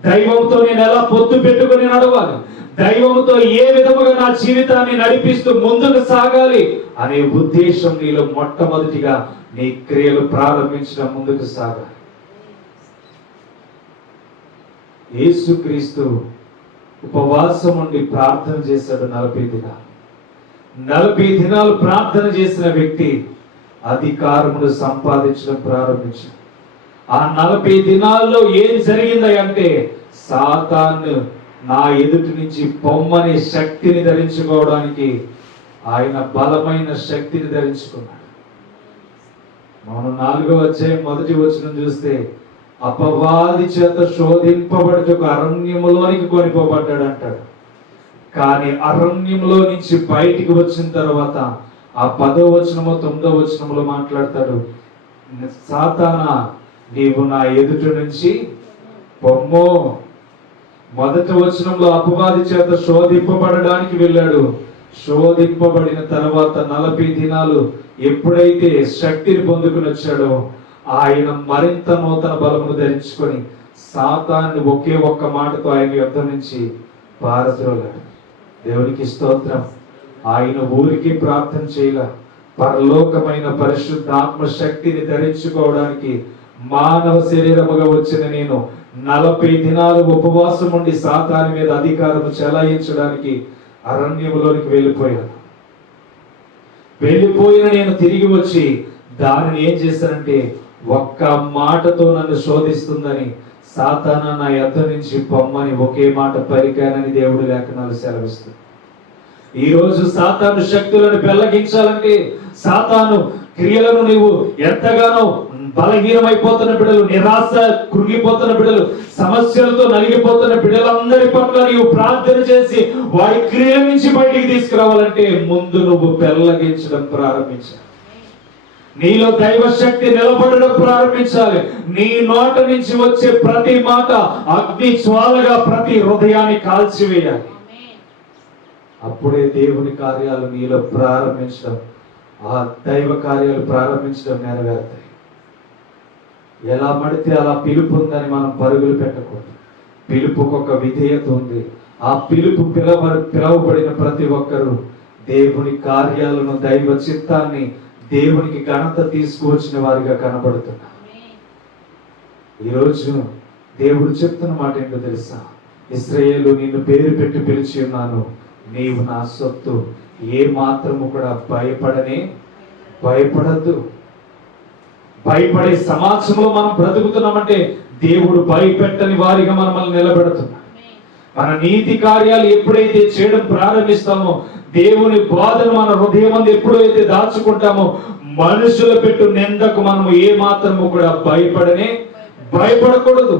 దైవంతో నేను ఎలా పొత్తు పెట్టుకుని నడవాలి, దైవంతో ఏ విధముగా నా జీవితాన్ని నడిపిస్తూ ముందుకు సాగాలి అనే ఉద్దేశం నీలో మొట్టమొదటిగా నీ క్రియలు ప్రారంభించడం ముందుకు సాగాలి. యేసుక్రీస్తు ఉపవాసం ఉండి ప్రార్థన చేశాడు 40 దినాలు. 40 దినాలు ప్రార్థన చేసిన వ్యక్తి అధికారమును సంపాదించడం ప్రారంభించాడు. ఆ 40 దినాల్లో ఏం జరిగిందంటే సాతాను నా ఎదుటి నుంచి పొమ్మని శక్తిని ధరించుకోవడానికి ఆయన బలమైన శక్తిని ధరించుకున్నాడు. మనం 4వ అధ్యాయం 1వ వచనం చూస్తే అపవాది చేత శోధింపబడుటకు అరణ్యములోనికి కొనిపోబడ్డాడు అంటాడు. కానీ అరణ్యంలో నుంచి బయటికి వచ్చిన తర్వాత ఆ 10వ వచనము 9వ వచనములో మాట్లాడతాడు, సాతానా నీవు నా ఎదుటి నుంచి పొమ్మో. 1వ వచనంలో అపవాది చేత శోధింపబడడానికి వెళ్ళాడు. శోధింపబడిన తర్వాత 40 దినాలు ఎప్పుడైతే శక్తిని పొందుకుని వచ్చాడో ఆయన మరింత నూతన బలమును ధరించుకొని సాతాన్ని ఒకే ఒక్క మాటతో ఆయన యుద్ధం నుంచి పారద్రోలాడు. దేవునికి స్తోత్రం. ఆయన ఊరికి ప్రార్థన చేయలా, పరలోకమైన పరిశుద్ధాత్మ శక్తిని ధరించుకోవడానికి మానవ శరీరముగా వచ్చిన నేను 40 దినాలు ఉపవాసం ఉండి సాతాను మీద అధికారం చెలాయించడానికి అరణ్యములోనికి వెళ్ళిపోయిన నేను తిరిగి వచ్చి దానిని ఏం చేశానంటే ఒక్క మాటతో నన్ను శోధిస్తుందని సాతాను నా యొద్ద నుంచి పొమ్మని ఒకే మాట పలికానని దేవుడు లేఖనాలు సెలవిస్తుంది. ఈ రోజు సాతాను శక్తులను పెళ్లగించాలంటే, సాతాను క్రియలను నీవు ఎంతగానో బలహీనమైపోతున్న బిడ్డలు, నిరాశ కృంగిపోతున్న బిడ్డలు, సమస్యలతో నలిగిపోతున్న బిడ్డలందరి పట్ల నీవు ప్రార్థన చేసి వారి క్రియల నుంచి బయటికి తీసుకురావాలంటే ముందు నువ్వు పెళ్లగించడం ప్రారంభించాలి. నీలో దైవ శక్తి నిలబడడం ప్రారంభించాలి. నీ నోట నుంచి వచ్చే ప్రతి మాట అగ్ని జ్వాలగా ప్రతి హృదయాన్ని కాల్చివేయాలి. అప్పుడే దేవుని కార్యాలు నీలో ప్రారంభించడం ఆ దైవ కార్యాలు ప్రారంభించడం నెరవేరుతాయి. ఎలా పడితే అలా పిలుపు ఉందని మనం పరుగులు పెట్టకూడదు. పిలుపుకు ఒక విధేయత ఉంది. ఆ పిలుపు పిలవబడిన ప్రతి ఒక్కరూ దేవుని కార్యాలను, దైవ చిత్తాన్ని, దేవునికి ఘనత తీసుకువచ్చిన వారిగా కనబడుతున్నారు. ఈరోజు దేవుడు చెప్తున్న మాట ఏంటో తెలుసా? ఇశ్రాయేలు, నిన్ను పేరు పెట్టి పిలిచి ఉన్నాను, నీవు నా సొత్తు, ఏ మాత్రము కూడా భయపడద్దు. భయపడే సమాజంలో మనం బ్రతుకుతున్నామంటే దేవుడు భయపెట్టని వారిగా మనల్ని నిలబెడుతున్నాడు. మన నీతి కార్యాలు ఎప్పుడైతే చేయడం ప్రారంభిస్తామో, దేవుని బోధన మన హృదయం అందు ఎప్పుడైతే దాచుకుంటామో, మనుషుల పెట్టు నిందకు మనము ఏ మాత్రము కూడా భయపడకూడదు.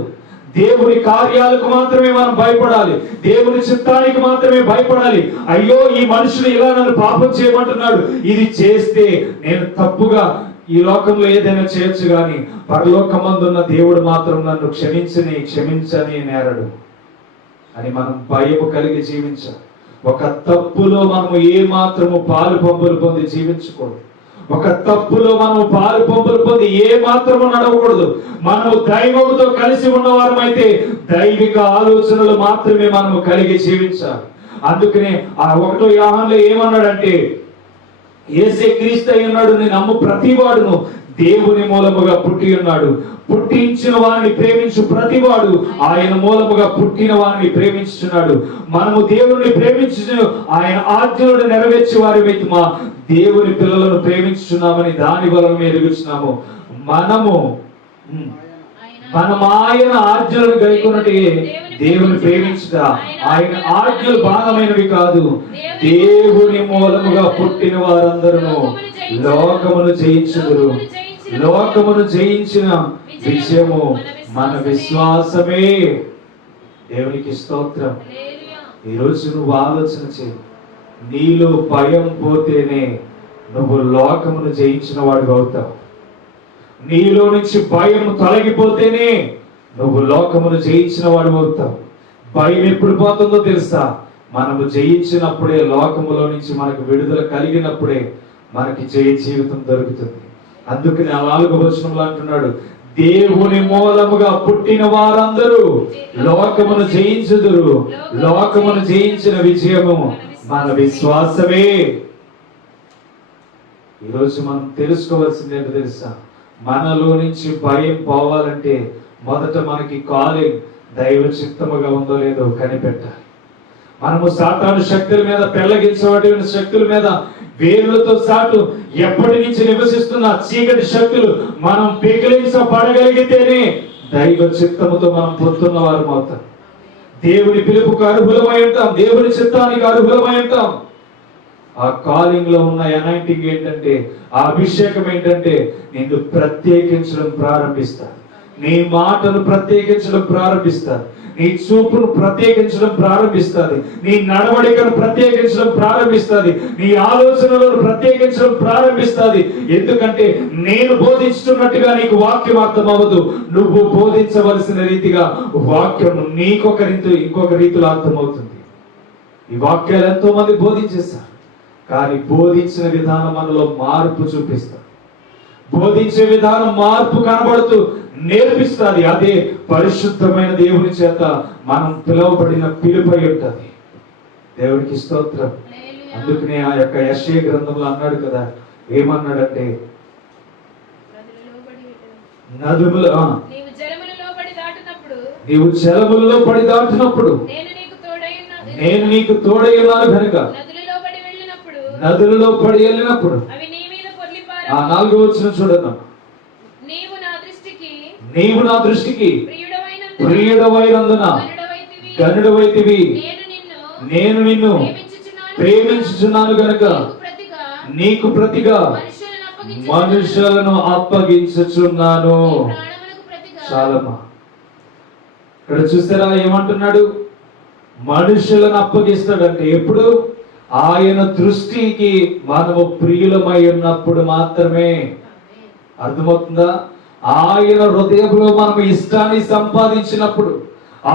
దేవుని కార్యాలకు మాత్రమే మనం భయపడాలి. దేవుని చిత్తానికి మాత్రమే భయపడాలి. అయ్యో, ఈ మనుషులు ఇలా నన్ను పాపం చేయమంటున్నాడు, ఇది చేస్తే నేను తప్పుగా ఈ లోకంలో ఏదైనా చేయొచ్చు, కానీ పరలోకమందున్న దేవుడు మాత్రం నన్ను క్షమించని నేరడు అని మనం భయము కలిగి జీవించాలి. ఒక తప్పులో మనము ఏ మాత్రము పాలు పంపులు పొంది జీవించకూడదు. ఒక తప్పులో మనము పాలు పంపులు పొంది ఏ మాత్రము నడవకూడదు. మనము దైవముతో కలిసి ఉన్నవారమైతే దైవిక ఆలోచనలు మాత్రమే మనము కలిగి జీవించాలి. అందుకనే ఆ 1 యోహానులో ఏమన్నాడంటే, యేసే క్రీస్తు అయి ఉన్నాడు, నేను నమ్ము ప్రతివాడును దేవుని మూలముగా పుట్టి ఉన్నాడు, పుట్టించిన వారిని ప్రేమించు ప్రతివాడు ఆయన మూలముగా పుట్టిన వారిని ప్రేమించుచున్నాడు. మనము దేవుని ప్రేమించు, ఆయన ఆజ్ఞలను నెరవేర్చే వారి మా దేవుని పిల్లలను ప్రేమించుచున్నామని దాని వలన ఎరుగుచున్నాము. మనం ఆయన ఆజ్ఞలను గైకొన్నట్టే దేవుని ప్రేమించుట. ఆయన ఆజ్ఞలు భాగమైనవి కాదు. దేవుని మూలముగా పుట్టిన వారందరూ లోకమును జయించుదురు. లోకమును జయించిన విజయము మన విశ్వాసమే. దేవునికి స్తోత్రం. ఈరోజు నువ్వు ఆలోచన చేయి. నీలో భయం పోతేనే నువ్వు లోకమును జయించిన వాడు అవుతావు. నీలో నుంచి భయం తొలగిపోతేనే నువ్వు లోకమును జయించిన వాడు అవుతావు. భయం ఎప్పుడు పోతుందో తెలుసా? మనము జయించినప్పుడే, లోకములో నుంచి మనకు విడుదల కలిగినప్పుడే మనకి జయ జీవితం దొరుకుతుంది. అందుకని 4వ వచనంలో అంటున్నాడు, దేవుని మూలముగా పుట్టిన వారందరూ లోకమును జయించుదురు. లోకమును జయించిన విజయము మన విశ్వాసమే. ఈరోజు మనం తెలుసుకోవాల్సింది ఏంటో తెలుసా? మనలో నుంచి భయం పోవాలంటే మొదట మనకి కాలింగ్ దైవ చిత్తముగా ఉందో లేదో కనిపెట్టాలి. మనము సాతాను శక్తుల మీద, పెళ్లగించబడిన శక్తుల మీద వేరులతో సాటు ఎప్పటి నుంచి నివసిస్తున్న చీకటి శక్తులు మనం పెకిలించబడగలిగితేనే దైవ చిత్తముతో మనం పొందుతున్న వారు అవుతాం. దేవుని పిలుపుకు అర్హులమై ఉంటాం. దేవుని చిత్తానికి అర్హులమై ఉంటాం. ఆ కాలింగ్ లో ఉన్న అనాయింటింగ్ ఏంటంటే, ఆ అభిషేకం ఏంటంటే, నిన్ను ప్రత్యేకించడం ప్రారంభిస్తారు. నీ మాటను ప్రత్యేకించడం ప్రారంభిస్తారు. నీ చూపును ప్రత్యేకించడం ప్రారంభిస్తుంది. నీ నడవడికను ప్రత్యేకించడం ప్రారంభిస్తుంది. నీ ఆలోచనలను ప్రత్యేకించడం ప్రారంభిస్తుంది. ఎందుకంటే నేను బోధించుతున్నట్టుగా నీకు వాక్యం అర్థం అవ్వదు. నువ్వు బోధించవలసిన రీతిగా వాక్యం ఇంకొక రీతిలో అర్థమవుతుంది. ఈ వాక్యాలు ఎంతో మంది బోధించేస్తారు, కానీ బోధించిన విధానం మనలో మార్పు చూపిస్తారు. బోధించే విధానం మార్పు కనబడుతూ నేర్పిస్తుంది. అదే పరిశుద్ధమైన దేవుని చేత మనం పిలువబడిన పిలుపై ఉంటుంది. దేవునికి స్తోత్రం. అందుకనే ఆ యొక్క యెషయా గ్రంథంలో అన్నాడు కదా, ఏమన్నాడంటే, నీవు జలములలో పడి దాటినప్పుడు నేను నీకు తోడై ఉన్నాను కనుక, నదులలో పడి వెళ్ళినప్పుడు. ఆ 4వ వచనం చూడన్నా, నీవు నా దృష్టికి ప్రియుడవైనందున గనుడవైతివి, నేను నిన్ను ప్రేమించుచున్నాను గనుక నీకు ప్రతిగా మనుషులను అప్పగించుచున్నాను. చాలమ్మా, ఇక్కడ చూస్తారా ఏమంటున్నాడు? మనుషులను అప్పగిస్తాడంటే ఎప్పుడు? ఆయన దృష్టికి మనము ప్రియులమై ఉన్నప్పుడు మాత్రమే. అర్థమవుతుందా? ఆయన హృదయంలో మనము ఇష్టాన్ని సంపాదించినప్పుడు,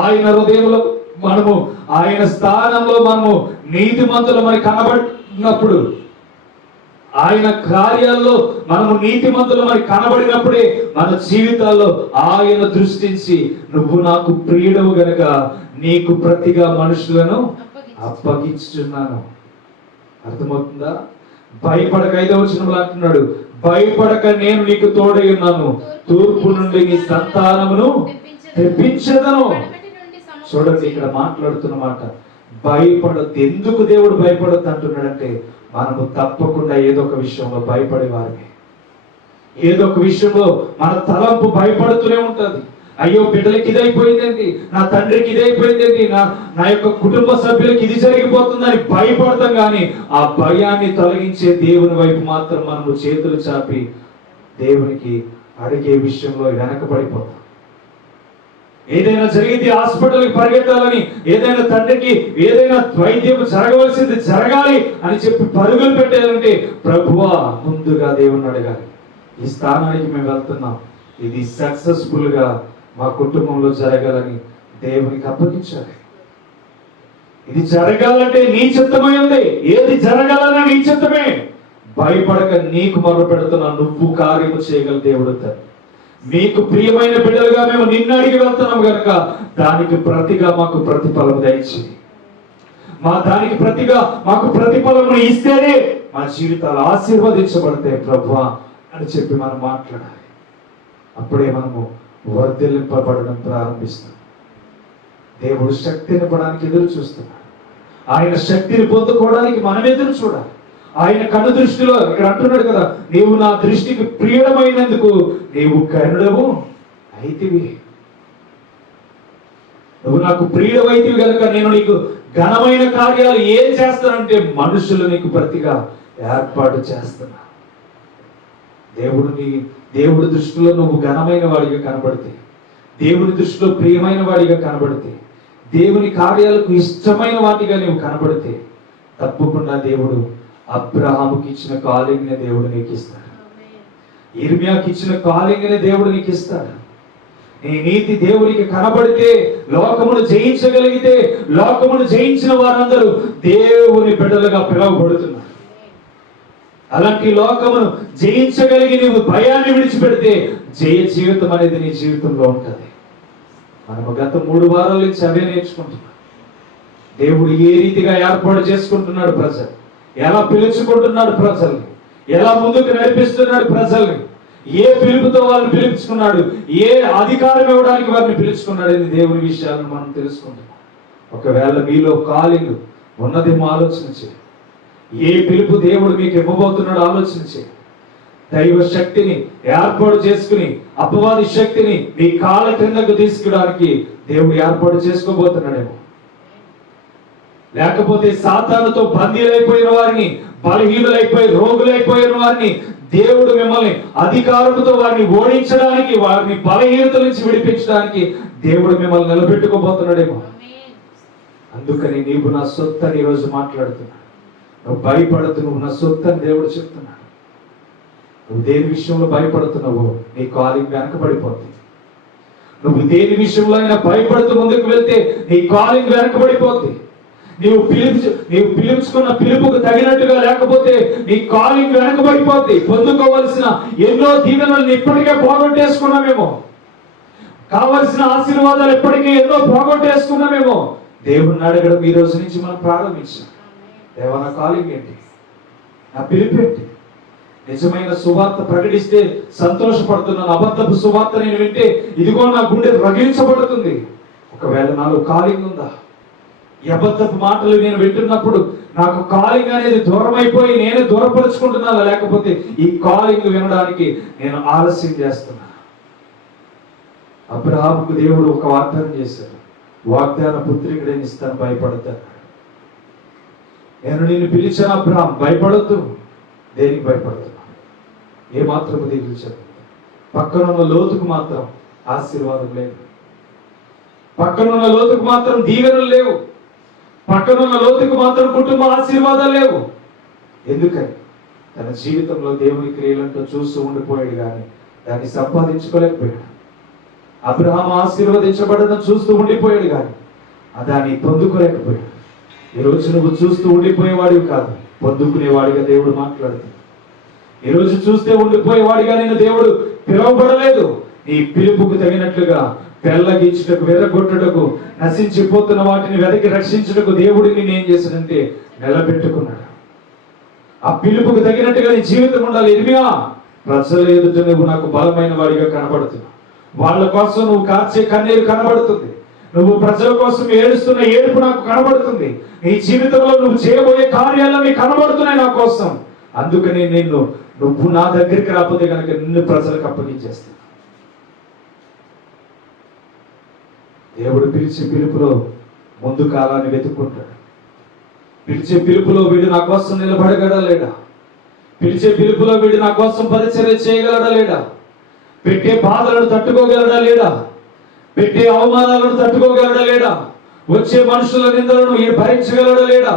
ఆయన హృదయంలో మనము, ఆయన స్థానంలో మనము నీతిమంతులు మనకి కనబడినప్పుడు, ఆయన కార్యాల్లో మనము నీతిమంతులు మరి కనబడినప్పుడే మన జీవితాల్లో ఆయన దృష్టించి నువ్వు నాకు ప్రియుడవు గనక నీకు ప్రతిగా మనుషులను అప్పగించుచున్నాను. అర్థమవుతుందా? భయపడక, 5వ వచనంలో అంటున్నాడు, భయపడక నేను నీకు తోడై ఉన్నాను, తూర్పు నుండి నీ సంతానమును తెప్పించదను. చూడండి, ఇక్కడ మాట్లాడుతున్న మాట భయపడద్దు. ఎందుకు దేవుడు భయపడద్దు అంటున్నాడంటే మనము తప్పకుండా ఏదో ఒక విషయంలో భయపడేవారిని. ఏదో ఒక విషయంలో మన తలంపు భయపడుతూనే ఉంటుంది. అయ్యో బిడ్డలకి ఇదైపోయిందండి, నా తండ్రికి ఇదైపోయిందండి, నా యొక్క కుటుంబ సభ్యులకి ఇది జరిగిపోతుందని భయపడతాం. కానీ ఆ భయాన్ని తొలగించే దేవుని వైపు మాత్రం మనము చేతులు చాపి దేవునికి అడిగే విషయంలో వెనకబడిపోతాం. ఏదైనా జరిగితే హాస్పిటల్కి పరిగెత్తాలని, ఏదైనా తండ్రికి ఏదైనా వైద్యం జరగవలసింది జరగాలి అని చెప్పి పరుగులు పెట్టాలంటే ప్రభువా ముందుగా దేవుణ్ణి అడగాలి. ఈ స్థానానికి మేము వెళ్తున్నాం, ఇది సక్సెస్ఫుల్ గా మా కుటుంబంలో జరగాలని దేవునికి అప్పగించాలి. ఇది జరగాలంటే నీ చిత్తమై ఉంది. ఏది జరగాలన్నా నీ చిత్తమే. భయపడక నీకు మొర పెడుతున్నా, నువ్వు కార్యము చేయగల దేవుడు. మీకు ప్రియమైన బిడ్డలుగా మేము నిన్ను అడిగి వెళ్తున్నాం కనుక దానికి ప్రతిగా మాకు ప్రతిఫలం దయచి, దానికి ప్రతిగా మాకు ప్రతిఫలము ఇస్తేనే మా జీవితాలు ఆశీర్వదించబడతాయి ప్రభువా అని చెప్పి మనం మాట్లాడాలి. అప్పుడే మనము వర్ధిల్లింపబడడం ప్రారంభిస్తాం. దేవుడు శక్తిని ఇవ్వడానికి ఎదురు చూస్తున్నాడు. ఆయన శక్తిని పొందుకోవడానికి మనం ఎదురు చూడాలి. ఆయన కన్ను దృష్టిలో ఇక్కడ అంటున్నాడు కదా, నీవు నా దృష్టికి ప్రియమైనందుకు నీవు కరుడవు అయితివి. నువ్వు నాకు ప్రియుడవైతివి కనుక నేను నీకు ఘనమైన కార్యాలు ఏం చేస్తానంటే మనుషులు నీకు ప్రతిగా ఏర్పాటు చేస్తున్నా. దేవుడి దృష్టిలో నువ్వు ఘనమైన వాడిగా కనబడితే, దేవుని దృష్టిలో ప్రియమైన వాడిగా కనబడితే, దేవుని కార్యాలకు ఇష్టమైన వాటిగా నీవు కనబడితే తప్పకుండా దేవుడు అబ్రహాముకి ఇచ్చిన కాలింగ్ నే దేవుడు నీకు ఇస్తాడు. ఇర్మియాకి ఇచ్చిన కాలింగ్ నే దేవుడు నీకు ఇస్తాడు. నీ నీతి దేవునికి కనబడితే, లోకమును జయించగలిగితే, లోకమును జయించిన వారందరూ దేవుని బిడ్డలుగా పిలువబడుతున్నారు. అలాంటి లోకమును జయించగలిగి నువ్వు భయాన్ని విడిచిపెడితే జయ జీవితం అనేది నీ జీవితంలో ఉంటుంది. మనము గత 3 వారాల నుంచి అవే నేర్చుకుంటున్నాం. దేవుడు ఏ రీతిగా ఏర్పాటు చేసుకుంటున్నాడు ప్రజలు, ఎలా పిలుచుకుంటున్నాడు ప్రజల్ని, ఎలా ముందుకు నడిపిస్తున్నాడు ప్రజల్ని, ఏ పిలుపుతో వాళ్ళని పిలుచుకున్నాడు, ఏ అధికారం ఇవ్వడానికి వారిని పిలుచుకున్నాడు అని దేవుని విషయాలను మనం తెలుసుకుంటున్నాం. ఒకవేళ మీలో కాలింగ్ ఉన్నదేమో ఆలోచించి, ఏ పిలుపు దేవుడు మీకు ఇవ్వబోతున్నాడు ఆలోచించి, దైవ శక్తిని ఏర్పాటు చేసుకుని అపవాది శక్తిని మీ కాళ్ళ కిందకు తీసుకురావడానికి దేవుడు ఏర్పాటు చేసుకోబోతున్నాడేమో. లేకపోతే సాతానుతో బందీలైపోయిన వారిని, బలహీనులైపోయి రోగులైపోయిన వారిని దేవుడు మిమ్మల్ని అధికారంతో వారిని ఓడించడానికి, వారిని బలహీనత నుంచి విడిపించడానికి దేవుడు మిమ్మల్ని నిలబెట్టుకోబోతున్నాడేమో. అందుకని నీవు నా సొత్తు అని ఈరోజు మాట్లాడుతున్నాడు. నువ్వు భయపడద్దు, నువ్వు నా సొత్తు అని దేవుడు చెప్తున్నాడు. నువ్వు దేని విషయంలో భయపడుతున్నావో నీ కాలింగ్ వెనకబడిపోతుంది. నువ్వు దేని విషయంలో అయినా భయపడుతూ ముందుకు వెళ్తే నీ కాలింగ్ వెనకబడిపోతుంది. నీవు పిలుచుకున్న పిలుపుకు తగినట్టుగా లేకపోతే నీ కాలింగ్ వెనకబడిపోద్ది. పొందుకోవలసిన ఎన్నో దీవెనలను ఇప్పటికే పోగొట్టేసుకున్నామేమో, కావలసిన ఆశీర్వాదాలు ఇప్పటికే ఎన్నో పోగొట్టేసుకున్నామేమో. దేవుణ్ణి అడగడం ఈ రోజు నుంచి మనం ప్రారంభించాం. దేవా నా కాలింగ్ ఏంటి, నా పిలుపు ఏంటి? నిజమైన సువార్త ప్రకటిస్తే సంతోషపడుతున్నాను, అబద్ధపు సువార్త నేను వింటే ఇదిగో నా గుండె రగిలించబడుతుంది. ఒకవేళ నాలో కాలింగ్ ఉందా? ఈ అబద్ధపు మాటలు నేను వింటున్నప్పుడు నాకు కాలింగ్ అనేది దూరం అయిపోయి నేనే దూరపరుచుకుంటున్నాను, లేకపోతే ఈ కాలింగ్ వినడానికి నేను ఆలస్యం చేస్తున్నా? అబ్రహాముకు దేవుడు ఒక వాగ్దానం చేశాడు, వాగ్దాన పుత్రికుడే ఇస్తాను, భయపడతాను. నేను నిన్ను పిలిచాను అబ్రహాం, భయపడద్దు. దేనికి భయపడుతున్నా? ఏ మాత్రము దిగులు చెప్పదు. పక్కనున్న లోతుకు మాత్రం ఆశీర్వాదం లేదు, పక్కనున్న లోతుకు మాత్రం దీవెనలు లేవు, పక్కనున్న లోతుకు మాత్రం కుటుంబ ఆశీర్వాదాలు లేవు. ఎందుకని? తన జీవితంలో దేవుని క్రియలంటూ చూస్తూ ఉండిపోయాడు, కానీ దాన్ని సంపాదించుకోలేకపోయాడు. అబ్రహాము ఆశీర్వదించబడడం చూస్తూ ఉండిపోయాడు, కానీ దాన్ని పొందుకోలేకపోయాడు. ఈరోజు నువ్వు చూస్తూ ఉండిపోయేవాడివి కాదు, పొందుకునేవాడిగా దేవుడు మాట్లాడుతాడు. ఈరోజు చూస్తే ఉండిపోయేవాడిగా నేను దేవుడు పిలువబడలేదు. నీ పిలుపుకు తగినట్లుగా పెళ్ళగించుటకు, వెదగొట్టుటకు, నశించిపోతున్న వాటిని వెదకి రక్షించుటకు దేవుడిని నేను చేశానంటే నిలబెట్టుకున్నాడు. ఆ పిలుపుకు తగినట్టుగా నీ జీవితం ఉండాలి. ఇర్మియా, ప్రజల ఎదుట నువ్వు నాకు బలమైన వాడిగా కనబడుతున్నావు. వాళ్ళ కోసం నువ్వు కార్చే కన్నీరు కనబడుతుంది. నువ్వు ప్రజల కోసం ఏడుస్తున్న ఏడుపు నాకు కనబడుతుంది. నీ జీవితంలో నువ్వు చేయబోయే కార్యాలన్నీ కనబడుతున్నాయి నా కోసం. అందుకని నువ్వు నా దగ్గరికి రాకపోతే కనుక నిన్ను ప్రజలకు అప్పగించేస్తాను. దేవుడు పిలిచే పిలుపులో ముందు కాలాన్ని వెతుక్కుంటాడు. పిలిచే పిలుపులో వీడు నా కోసం నిలబడగలడా లేడా? పిలిచే పిలుపులో వీడు నా కోసం పరిచర్య చేయగలడా లేడా? పెట్టే బాధలను తట్టుకోగలడా లేడా? పెట్టే అవమానాలను తట్టుకోగలడా లేడా? వచ్చే మనుషుల నిందలను భరించగలడా లేడా?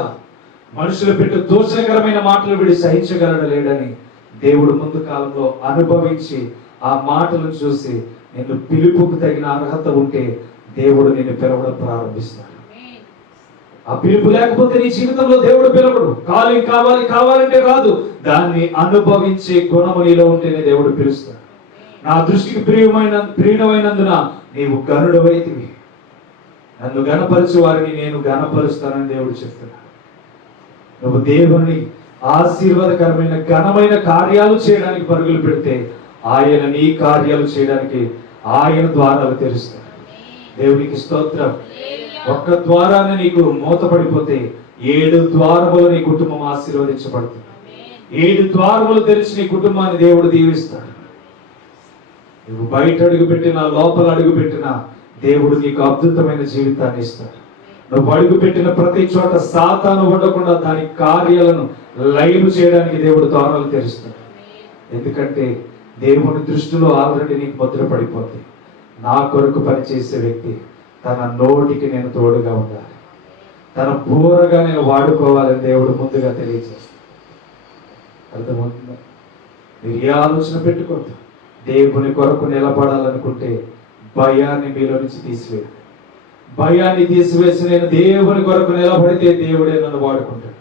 మనుషులు పెట్టే దోషకరమైన మాటలు వీడు సహించగలడా లేడని దేవుడు ముందు కాలంలో అనుభవించి ఆ మాటలను చూసి నిన్ను పిలుపుకు తగిన అర్హత ఉంటే దేవుడు నిన్ను పిలవడం ప్రారంభిస్తాడు. ఆ పిలుపు లేకపోతే నీ జీవితంలో దేవుడు పిలవడు. కావాలంటే రాదు. దాన్ని అనుభవించే గుణము నీలో ఉంటేనే దేవుడు పిలుస్తాడు. నా దృష్టికి ప్రియమైనందున నీవు గనుడవైతివి, నన్ను గణపరిచే వారిని నేను గణపరుస్తానని దేవుడు చెప్తున్నాడు. నువ్వు దేవుని ఆశీర్వాదకరమైన ఘనమైన కార్యాలు చేయడానికి పరుగులు పెడితే ఆయన నీ కార్యాలు చేయడానికి ఆయన ద్వారాలు తెరుస్తాడు. దేవునికి స్తోత్రం. ఒక్క ద్వారాన్ని నీకు మూతపడిపోతే 7 ద్వారములు నీ కుటుంబం ఆశీర్వదించబడుతుంది. 7 ద్వారములు తెరిచి నీ కుటుంబాన్ని దేవుడు దీవిస్తాడు. నువ్వు బయట అడుగు పెట్టినా, లోపల అడుగు పెట్టినా దేవుడు నీకు అద్భుతమైన జీవితాన్ని ఇస్తాడు. నువ్వు అడుగు పెట్టిన ప్రతి చోట సాతాను ఉండకుండా దాని కార్యాలను లైవ్ చేయడానికి దేవుడు ద్వారాలు తెరుస్తాడు. ఎందుకంటే దేవుని దృష్టిలో ఆల్రెడీ నీకు ముద్రపడిపోతుంది. నా కొరకు పనిచేసే వ్యక్తి తన నోటికి నేను తోడుగా ఉండాలి, తన బోరగా నేను వాడుకోవాలని దేవుడు ముందుగా తెలియజేస్తాడు. అర్థమవుతుందా? మీరు ఏ ఆలోచన పెట్టుకోవద్దు. దేవుని కొరకు నిలబడాలనుకుంటే భయాన్ని మీలో నుంచి తీసివేయండి. భయాన్ని తీసివేసి నేను దేవుని కొరకు నిలబడితే దేవుడే నన్ను వాడుకుంటాడు.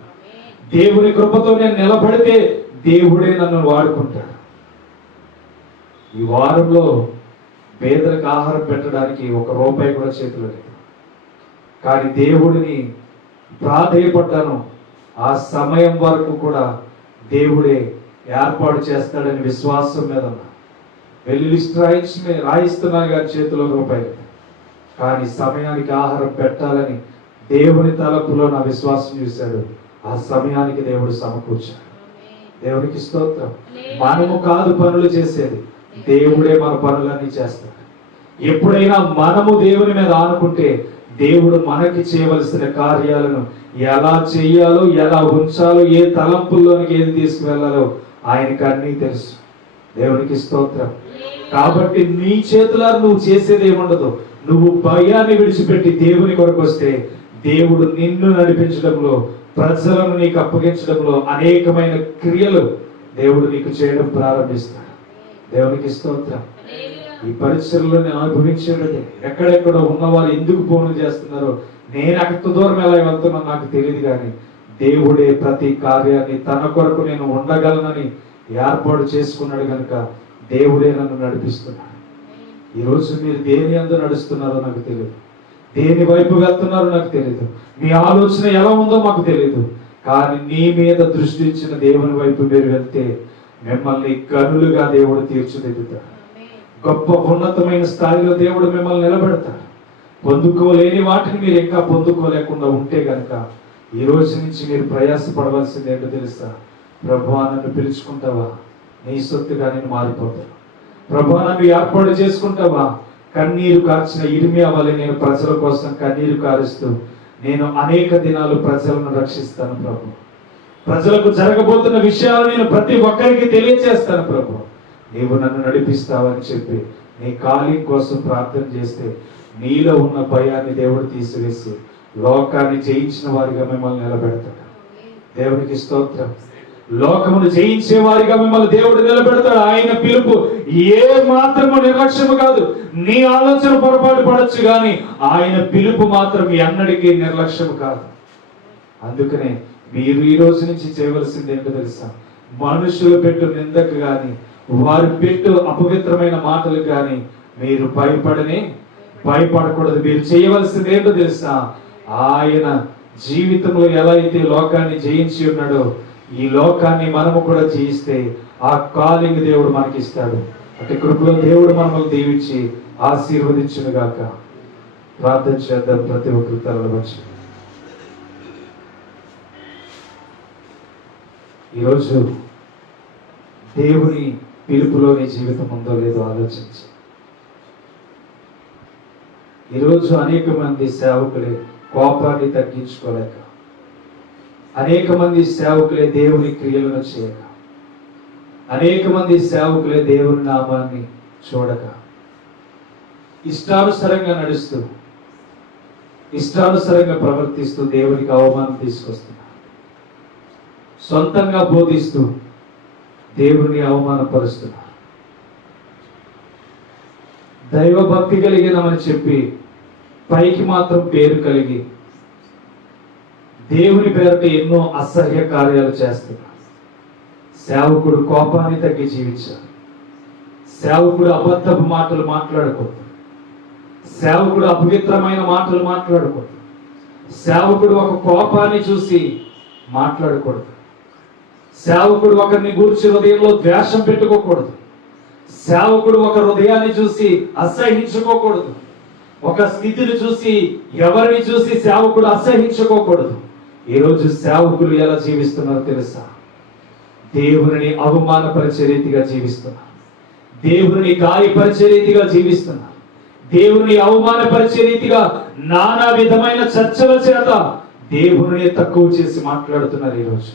దేవుని కృపతో నేను నిలబడితే దేవుడే నన్ను వాడుకుంటాడు. ఈ వారంలో పేదలకు ఆహారం పెట్టడానికి 1 రూపాయి కూడా చేతిలో లేదు. కానీ దేవుడిని ప్రాధేయపడ్డాను. ఆ సమయం వరకు కూడా దేవుడే ఏర్పాటు చేస్తాడని విశ్వాసం మీద ఉన్నా. వెళ్ళి లిస్ట్ రాయిస్తున్నాను కానీ చేతిలో రూపాయి లేదు. కానీ సమయానికి ఆహారం పెట్టాలని దేవుని తలపులో నా విశ్వాసం చూశాడు. ఆ సమయానికి దేవుడు సమకూర్చాడు. దేవునికి స్తోత్రం. మనము కాదు పనులు చేసేది, దేవుడే మన పనులన్నీ చేస్తాడు. ఎప్పుడైనా మనము దేవుని మీద ఆనుకుంటే దేవుడు మనకి చేయవలసిన కార్యాలను ఎలా చేయాలో, ఎలా ఉంచాలో, ఏ తలంపుల్లోనికి ఏది తీసుకువెళ్ళాలో ఆయనకు అన్నీ తెలుసు. దేవునికి స్తోత్రం. కాబట్టి నీ చేతులారా నువ్వు చేసేది ఏముండదు. నువ్వు భయాన్ని విడిచిపెట్టి దేవుని కొరకు వస్తే దేవుడు నిన్ను నడిపించడంలో, ప్రజలను నీకు అప్పగించడంలో అనేకమైన క్రియలు దేవుడు నీకు చేయడం ప్రారంభిస్తాడు. దేవునికి స్తోత్రం. ఈ పరిచయలో నేను అనుభవించేది ఎక్కడెక్కడో ఉన్నవారు ఎందుకు ఫోన్లు చేస్తున్నారో, నేను అక్కడ దూరం ఎలా వెళ్తున్నాను నాకు తెలియదు. కానీ దేవుడే ప్రతి కార్యాన్ని తన కొరకు నేను ఉండగలనని ఏర్పాటు చేసుకున్నాడు కనుక దేవుడే నన్ను నడిపిస్తున్నాడు. ఈరోజు మీరు దేని అందు నడుస్తున్నారో నాకు తెలియదు, దేని వైపు వెళ్తున్నారో నాకు తెలియదు, మీ ఆలోచన ఎలా ఉందో మాకు తెలియదు. కానీ నీ మీద దృష్టి ఇచ్చిన దేవుని వైపు మీరు వెళ్తే మిమ్మల్ని గనులుగా దేవుడు తీర్చిదిద్దుతాడు. గొప్ప ఉన్నతమైన స్థాయిలో దేవుడు మిమ్మల్ని నిలబెడతాడు. పొందుకోలేని వాటిని మీరు ఇంకా పొందుకోలేకుండా ఉంటే కనుక ఈ రోజు నుంచి మీరు ప్రయాసపడవలసింది ఏంటో తెలుసా? ప్రభువా నన్ను పిలుచుకుంటావా? నీ సొత్తుగా నేను మారిపోతాను. ప్రభువా నన్ను ఏర్పాటు చేసుకుంటావా? కన్నీరు కార్చిన ఇర్మియా వలె నేను ప్రజల కోసం కన్నీరు కారుస్తూ నేను అనేక దినాలు ప్రజలను రక్షిస్తాను ప్రభు. ప్రజలకు జరగబోతున్న విషయాలు నేను ప్రతి ఒక్కరికి తెలియజేస్తాను ప్రభు. నీవు నన్ను నడిపిస్తావని చెప్పి నీ కాలింగ్ కోసం ప్రార్థన చేస్తే నీలో ఉన్న భయాన్ని దేవుడు తీసివేసి లోకాన్ని జయించిన వారిగా మిమ్మల్ని నిలబెడతాడు. దేవునికి స్తోత్రం. లోకమును జయించే వారిగా మిమ్మల్ని దేవుడు నిలబెడతాడు. ఆయన పిలుపు ఏ మాత్రము నిర్లక్ష్యము కాదు. నీ ఆలోచన పొరపాటు పడొచ్చు కానీ ఆయన పిలుపు మాత్రం ఎన్నటికీ నిర్లక్ష్యము కాదు. అందుకనే మీరు ఈ రోజు నుంచి చేయవలసింది ఏంటో తెలుసా? మనుషులు పెట్టు నిందకు కానీ, వారు పెట్టు అపవిత్రమైన మాటలు కానీ మీరు భయపడకూడదు. మీరు చేయవలసింది ఏంటో తెలుసా? ఆయన జీవితంలో ఎలా అయితే లోకాన్ని జయించి ఉన్నాడో, ఈ లోకాన్ని మనము కూడా జయిస్తే ఆ కాలింగ్ దేవుడు మనకి ఇస్తాడు. అటు కృపలో దేవుడు మనల్ని దీవించి ఆశీర్వదించును గాక. ప్రార్థన చేద్దాం. ప్రతి ఒక్కరు తరలి వచ్చి ఈరోజు దేవుని పిలుపులో నీ జీవితం ఉందో లేదో ఆలోచించి. ఈరోజు అనేక మంది సేవకులే కోపాన్ని తగ్గించుకోలేక, అనేక మంది సేవకులే దేవుని క్రియలను చేయక, అనేక మంది సేవకులే దేవుని నామాన్ని చూడక, ఇష్టానుసారంగా నడుస్తూ, ఇష్టానుసారంగా ప్రవర్తిస్తూ దేవునికి అవమానం తీసుకొస్తున్నారు. సొంతంగా బోధిస్తూ దేవుని అవమానపరుస్తున్నారు. దైవభక్తి కలిగినమని చెప్పి పైకి మాత్రం పేరు కలిగి దేవుని పేరట ఎన్నో అసహ్య కార్యాలు చేస్తున్నారు. సేవకుడు కోపాన్ని తగ్గి జీవించాలి. సేవకుడు అబద్ధపు మాటలు మాట్లాడకూడదు. సేవకుడు అపవిత్రమైన మాటలు మాట్లాడకూడదు. సేవకుడు ఒక కోపాన్ని చూసి మాట్లాడకూడదు. సేవకుడు ఒకరిని గూర్చి హృదయంలో ద్వేషం పెట్టుకోకూడదు. సేవకుడు ఒక హృదయాన్ని చూసి అసహించుకోకూడదు. ఒక స్థితిని చూసి, ఎవరిని చూసి సేవకుడు అసహించుకోకూడదు. ఈరోజు సేవకులు ఎలా జీవిస్తున్నారో తెలుసా? దేవుని అవమానపరిచే రీతిగా జీవిస్తున్నారు. దేవుని గాయపరిచే రీతిగా జీవిస్తున్నారు. దేవుని అవమానపరిచే రీతిగా నానా విధమైన చర్చల చేత దేవుని తక్కువ చేసి మాట్లాడుతున్నారు. ఈరోజు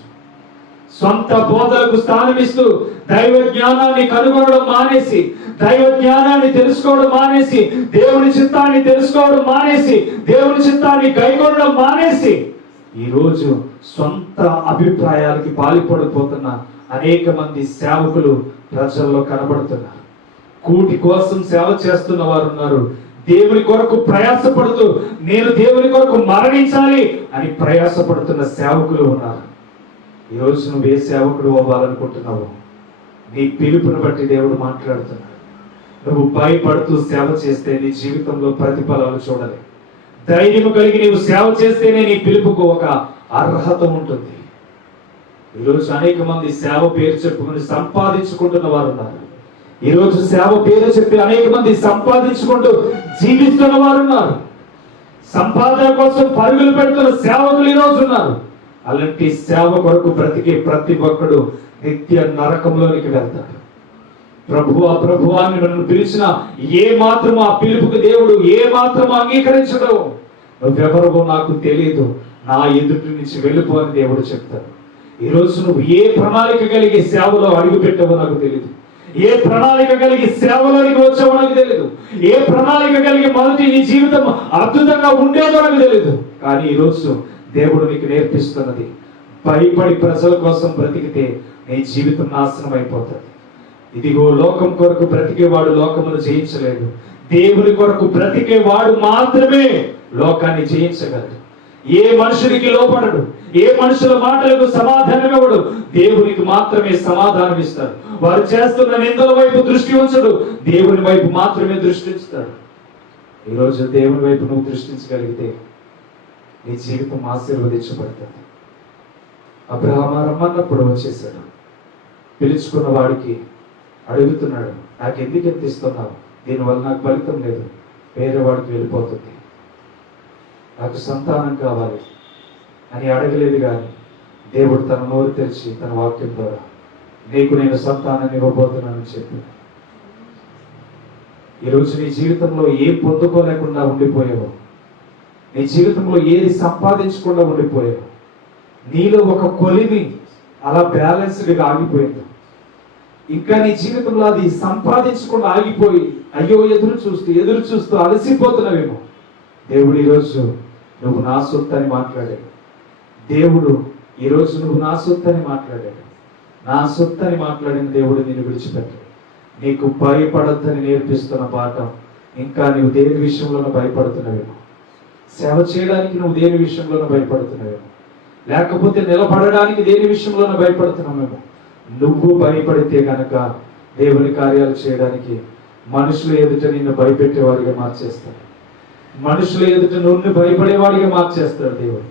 సొంత బోధలకు స్థానమిస్తూ దైవ జ్ఞానాన్ని కనుగొనడం మానేసి, దైవ జ్ఞానాన్ని తెలుసుకోవడం మానేసి, దేవుని చిత్తాన్ని తెలుసుకోవడం మానేసి, దేవుని చిత్తాన్ని గైకొనడం మానేసి ఈరోజు సొంత అభిప్రాయాలకి పాల్పడిపోతున్న అనేక మంది సేవకులు ప్రజల్లో కనబడుతున్నారు. కూటి కోసం సేవ చేస్తున్న వారు ఉన్నారు. దేవుని కొరకు ప్రయాసపడుతూ, నేను దేవుని కొరకు మరణించాలి అని ప్రయాసపడుతున్న సేవకులు ఉన్నారు. ఈరోజు నువ్వు ఏ సేవకుడు అవ్వాలనుకుంటున్నావు? నీ పిలుపుని బట్టి దేవుడు మాట్లాడుతున్నాడు. నువ్వు భయపడుతూ సేవ చేస్తే నీ జీవితంలో ప్రతిఫలాలు చూడాలి. ధైర్యం కలిగి నీవు సేవ చేస్తేనే నీ పిలుపుకు ఒక అర్హత ఉంటుంది. ఈరోజు అనేక మంది సేవ పేరు చెప్పుకుని సంపాదించుకుంటున్న వారు ఉన్నారు. ఈరోజు సేవ పేరు చెప్పి అనేక మంది సంపాదించుకుంటూ జీవిస్తున్న వారు ఉన్నారు. సంపాదన కోసం పరుగులు పెడుతున్న సేవకులు ఈరోజు ఉన్నారు. అలాంటి సేవ కొరకు బ్రతికే ప్రతి ఒక్కడు నిత్య నరకంలోనికి వెళ్తాడు. ప్రభువా అని నన్ను పిలిచిన ఏ మాత్రం ఆ పిలుపుకు దేవుడు ఏ మాత్రం అంగీకరించడు. నువ్వెవరో నాకు తెలియదు, నా ఎదుటి నుంచి వెళ్ళిపో అని దేవుడు చెప్తాడు. ఈరోజు నువ్వు ఏ ప్రణాళిక కలిగి సేవలో అడుగు పెట్టావో నాకు తెలియదు. ఏ ప్రణాళిక కలిగి సేవలోనికి వచ్చావో నాకు తెలియదు. ఏ ప్రణాళిక కలిగి మొదటి నీ జీవితం అద్భుతంగా ఉండేదో నాకు తెలియదు. కానీ ఈరోజు దేవుడు నీకు నేర్పిస్తున్నది, భయపడి ప్రజల కోసం బ్రతికితే నీ జీవితం నాశనం అయిపోతుంది. ఇదిగో లోకం కొరకు బ్రతికేవాడు లోకమును జయించలేడు. దేవుని కొరకు బ్రతికేవాడు మాత్రమే లోకాన్ని జయించగలడు. ఏ మనుషునికి లోపడడు, ఏ మనుషుల మాటలకు సమాధానం ఇవ్వడు. దేవునికి మాత్రమే సమాధానం ఇస్తాడు. వారు చేస్తున్న నిందల వైపు దృష్టి ఉంచడు, దేవుని వైపు మాత్రమే దృష్టిస్తాడు. ఈరోజు దేవుని వైపు నువ్వు దృష్టించగలిగితే నీ జీవితం ఆశీర్వదించబడుతుంది. అబ్రహాము రమ్మన్నప్పుడు వచ్చేసాడు. పిలుచుకున్న వాడికి అడుగుతున్నాడు, నాకు ఎందుకు ఎంత ఇస్తున్నావు? దీనివల్ల నాకు ఫలితం లేదు, వేరే వాడికి వెళ్ళిపోతుంది. నాకు సంతానం కావాలి అని అడగలేదు. కానీ దేవుడు తన నోరు తెరిచి తన వాక్యం ద్వారా నీకు నేను సంతానాన్ని ఇవ్వబోతున్నానని చెప్పి ఈరోజు నీ జీవితంలో ఏం పొందుకోలేకుండా ఉండిపోయావో, నీ జీవితంలో ఏది సంపాదించకుండా ఉండిపోయావు, నీలో ఒక కొలిమి అలా బ్యాలెన్స్డ్గా ఆగిపోయింది. ఇంకా నీ జీవితంలో అది సంపాదించకుండా ఆగిపోయి అయ్యో ఎదురు చూస్తూ అలసిపోతున్నావేమో. దేవుడు ఈరోజు నువ్వు నా సొత్తు అని మాట్లాడాడు. దేవుడు ఈరోజు నువ్వు నా సొత్తు అని మాట్లాడాడు. నా సొత్తు అని మాట్లాడిన దేవుడు నిన్ను విడిచిపెట్టాడు. నీకు భయపడొద్దని నేర్పిస్తున్న పాఠం ఇంకా నువ్వు దేని విషయంలోనూ భయపడుతున్నావేమో. సేవ చేయడానికి నువ్వు దేని విషయంలోనూ భయపడుతున్నావేమో. లేకపోతే నిలబడడానికి దేని విషయంలోనూ భయపడుతున్నామేమో. నువ్వు భయపడితే గనక దేవుని కార్యాలు చేయడానికి మనుషుల ఎదుట నిన్ను భయపెట్టేవాడిగా మార్చేస్తాడు. మనుషుల ఎదుట నువ్వు భయపడేవాడిగా మార్చేస్తాడు దేవుడు.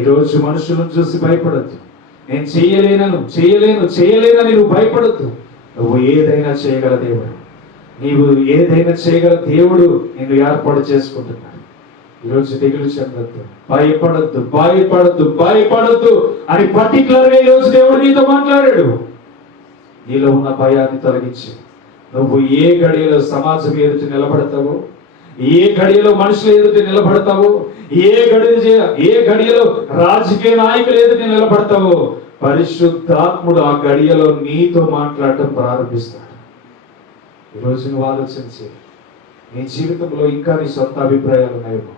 ఈరోజు మనుషులను చూసి భయపడద్దు. నేను చేయలేనని నువ్వు భయపడద్దు. నువ్వు ఏదైనా చేయగల దేవుడు, నీవు ఏదైనా చేయగల దేవుడు నిన్ను ఏర్పాటు చేసుకుంటున్నాడు. ఈరోజు దిగులు చెందొద్దు, భయపడద్దు అని పర్టికులర్ గా ఈరోజు దేవుడు నీతో మాట్లాడాడు. నీలో ఉన్న భయాన్ని తొలగించి నువ్వు ఏ గడియలో సమాజం ఎదుట నిలబడతావో, ఏ గడియలో మనుషుల ఎదుట నిలబడతావో, ఏ గడియలో రాజకీయ నాయకులు ఎదుట నిలబడతావో, పరిశుద్ధాత్ముడు ఆ గడియలో నీతో మాట్లాడటం ప్రారంభిస్తాడు. ఈరోజు నువ్వు ఆలోచించి, నీ జీవితంలో ఇంకా నీ సొంత అభిప్రాయాలు ఉన్నాయేమో,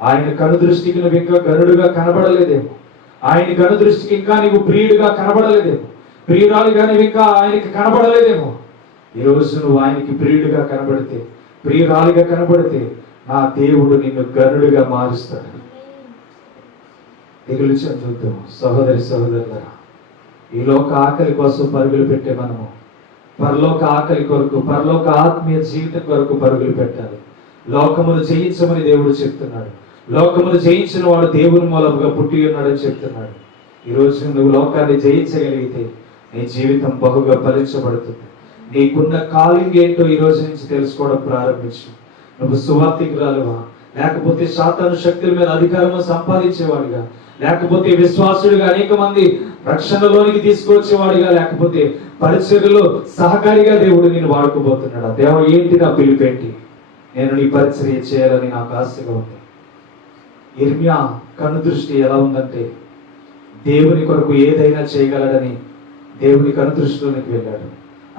ఆయన కనుదృష్టికి నువ్వు ఇంకా గరుడుగా కనబడలేదేమో, ఆయన కనుదృష్టికి ఇంకా నీవు ప్రియుడిగా కనబడలేదేమో, ప్రియురాలిగా నువ్వు ఇంకా ఆయనకి కనబడలేదేమో. ఈరోజు నువ్వు ఆయనకి ప్రియుడిగా కనబడితే, ప్రియురాలిగా కనబడితే, నా దేవుడు నిన్ను గరుడుగా మారుస్తాడు. దిగులు చెందొద్దు సహోదరి సహోదరులారా. ఈ లోక ఆకలి కోసం పరుగులు పెట్టే మనము పరలోక ఆకలి కొరకు, పరలోక ఆత్మీయ జీవితం కొరకు పరుగులు పెట్టాలి. లోకమును జయించమని దేవుడు చెప్తున్నాడు. లోకమును జయించిన వాడు దేవుని మూలముగా పుట్టి ఉన్నాడని చెప్తున్నాడు. ఈరోజు నువ్వు లోకాన్ని జయించగలిగితే నీ జీవితం బహుగా ఫలించబడుతుంది. నీకున్న కాలింగ్ ఏంటో ఈ రోజు నుంచి తెలుసుకోవడం ప్రారంభించు. నువ్వు సువార్తికురాలువా, లేకపోతే సాతాను శక్తుల మీద అధికారము సంపాదించేవాడిగా, లేకపోతే విశ్వాసుడిగా అనేక మంది రక్షణలోనికి తీసుకొచ్చేవాడిగా, లేకపోతే పరిచర్యలో సహకారిగా దేవుడు నేను వాడుకోబోతున్నాడు. దేవ ఏంటి నా పిలుపేంటి, నేను నీ పరిచర్య చేయాలని నాకు ఆశగా ఉంది. ఇర్మియా కన్ను దృష్టి ఎలా ఉందంటే, దేవుని కొరకు ఏదైనా చేయగలడని దేవుని కన్ను దృష్టిలోనికి వెళ్ళాడు.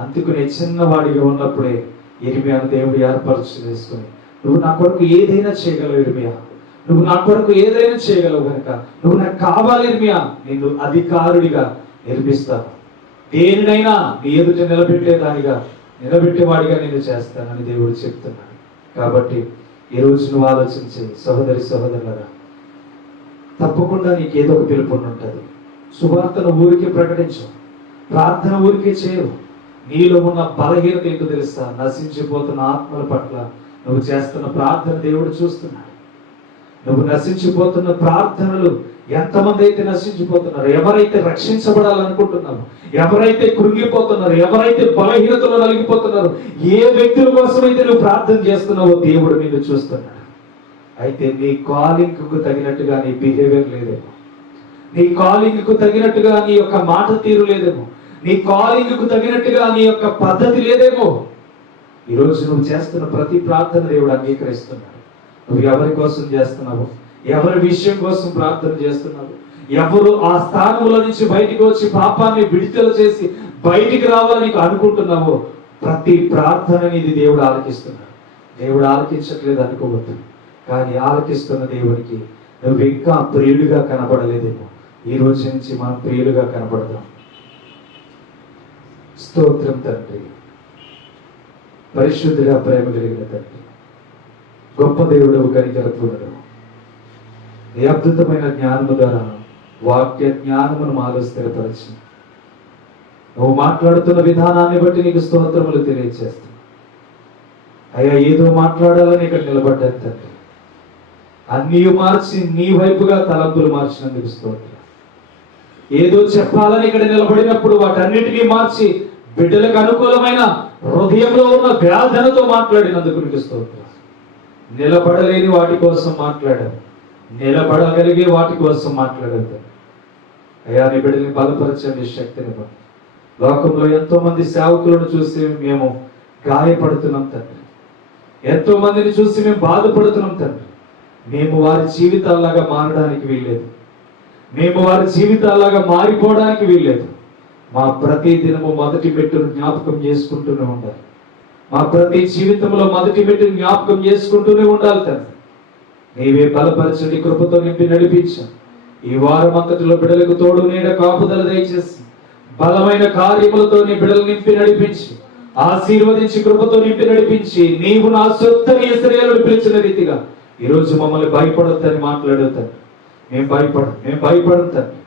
అందుకునే చిన్నవాడిగా ఉన్నప్పుడే ఇర్మియాను దేవుడు ఏర్పాటు చేసుకుని, నువ్వు నా కొరకు ఏదైనా చేయగలవు ఇర్మియా, నువ్వు నా కొరకు ఏదైనా చేయగలవు కనుక నువ్వు నాకు కావాలి ఇర్మియా, నిన్ను అధికారుడిగా నిర్మిస్తాను, దేనినైనా నీ ఎదుట నిలబెట్టేవాడిగా నేను చేస్తానని దేవుడు చెప్తున్నాడు. కాబట్టి ఈరోజు నువ్వు ఆలోచించే సహోదరి సహోదరులరా, తప్పకుండా నీకు ఏదో ఒక పిలుపు ఉంటుంది. సువార్తను ఊరికే ప్రకటించు, ప్రార్థన ఊరికే చేయవు. నీలో ఉన్న బలహీనత ఏంటో తెలుసా? నశించిపోతున్న ఆత్మల పట్ల నువ్వు చేస్తున్న ప్రార్థన దేవుడు చూస్తున్నాడు. నువ్వు నశించిపోతున్న ప్రార్థనలు, ఎంతమంది అయితే నశించిపోతున్నారు, ఎవరైతే రక్షించబడాలనుకుంటున్నారు, ఎవరైతే కృంగిపోతున్నారు, ఎవరైతే బలహీనతలో నలిగిపోతున్నారు, ఏ వ్యక్తుల కోసమైతే నువ్వు ప్రార్థన చేస్తున్నావో దేవుడు నిన్ను చూస్తున్నాడు. అయితే నీ కాలింగ్కు తగినట్టుగా నీ బిహేవియర్ లేదేమో, నీ కాలింగ్కు తగినట్టుగా నీ యొక్క మాట తీరు లేదేమో, నీ కాలింగ్కు తగినట్టుగా నీ యొక్క పద్ధతి లేదేమో. ఈరోజు నువ్వు చేస్తున్న ప్రతి ప్రార్థన దేవుడు అంగీకరిస్తున్నాడు. నువ్వు ఎవరి కోసం చేస్తున్నావు, ఎవరి విషయం కోసం ప్రార్థన చేస్తున్నావు, ఎవరు ఆ స్థానంలో నుంచి బయటికి వచ్చి పాపాన్ని విడుదల చేసి బయటికి రావాలని నీకు అనుకుంటున్నావో, ప్రతి ప్రార్థనని ఇది దేవుడు ఆలకిస్తున్నాడు. దేవుడు ఆలకించట్లేదు అనుకోవద్దు, కానీ ఆలకిస్తున్న దేవుడికి నువ్వు ఇంకా ప్రియుడిగా కనబడలేదేమో. ఈ రోజు నుంచి మనం ప్రియులుగా కనబడదాం. స్తోత్రం తండ్రి, పరిశుద్ధుగా ప్రేమ కలిగిన తండ్రి, గొప్ప దేవుడు, కనికరపూర్ణుడు, ఈ అద్భుతమైన జ్ఞానము ద్వారా వాక్య జ్ఞానమును మాలో స్థిరపరిచి నువ్వు మాట్లాడుతున్న విధానాన్ని బట్టి నీకు స్తోత్రములు తెలియజేస్తాను. అయ్యా, ఏదో మాట్లాడాలని ఇక్కడ నిలబడ్డాను తండ్రి, అన్నీ మార్చి నీ వైపుగా తలంపులు మార్చినందుకు స్తోత్రం. ఏదో చెప్పాలని ఇక్కడ నిలబడినప్పుడు వాటన్నిటినీ మార్చి బిడ్డలకు అనుకూలమైన హృదయంలో ఉన్న వ్యాధనతో మాట్లాడినందుకు నీకు స్తోత్రం. నిలబడలేని వాటి కోసం మాట్లాడారు, నిలబడగలిగే వాటి కోసం మాట్లాడదు. అయ్యా, నీ బిడ్డని బలపరచండి, శక్తిని పొంది. లోకంలో ఎంతో మంది సేవకులను చూసి మేము గాయపడుతున్నాం తండ్రి, ఎంతో మందిని చూసి మేము బాధపడుతున్నాం తండ్రి. మేము వారి జీవితాల్లాగా మారడానికి వీల్లేదు, మేము వారి జీవితాల్లాగా మారిపోవడానికి వీల్లేదు. మా ప్రతి దినము మొదటి మెట్టును జ్ఞాపకం చేసుకుంటూనే ఉండాలి. మా ప్రతి జీవితంలో మొదటి మెట్టును జ్ఞాపకం చేసుకుంటూనే ఉండాలి తండ్రి. నీవే బలపరచండి, కృపతో నింపి నడిపించు. ఈ వారం అంతటిలో బిడ్డలకు తోడు నీడ కాపుదల దయచేసి బలమైన కార్యములతో నీ బిడ్డలు నింపి నడిపించి ఆశీర్వదించి కృపతో నింపి నడిపించి నీవు నా సొత్తని ఇశ్రాయేలును పిలిచిన రీతిగా ఈరోజు మమ్మల్ని భయపడొద్దని మాట్లాడొద్దని. మేము భయపడం తండ్రి.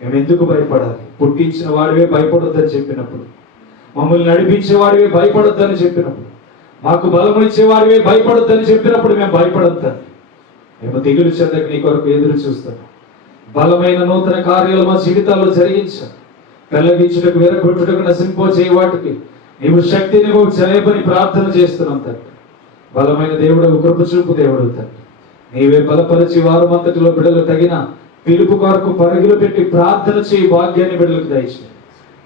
మేము ఎందుకు భయపడాలి? పుట్టించిన వాడివే భయపడొద్దని చెప్పినప్పుడు, మమ్మల్ని నడిపించే వాడివే భయపడొద్దని చెప్పినప్పుడు, మాకు బలమునిచ్చే వాడివే భయపడొద్దని చెప్పినప్పుడు మేము భయపడొద్దని, మేము దిగులు చెందక నీ కొరకు ఎదురు చూస్తాం. బలమైన నూతన కార్యాలు మా జీవితాల్లో జరిగించాలి. పెళ్ళగించుటకు, విరగొట్టుటకు, నశింపజే వాటికి నీవు శక్తిని జయపని ప్రార్థన చేస్తున్నాం తండ్రి. బలమైన దేవుడు, కృప చూపు దేవుడు తండ్రి. నీవే బలపరిచి వారమంతటిలో బిడ్డలు తగిన పిలుపు కొరకు పరుగులు పెట్టి ప్రార్థన చేయి భాగ్యాన్ని బిడ్డలకు దయచేయి.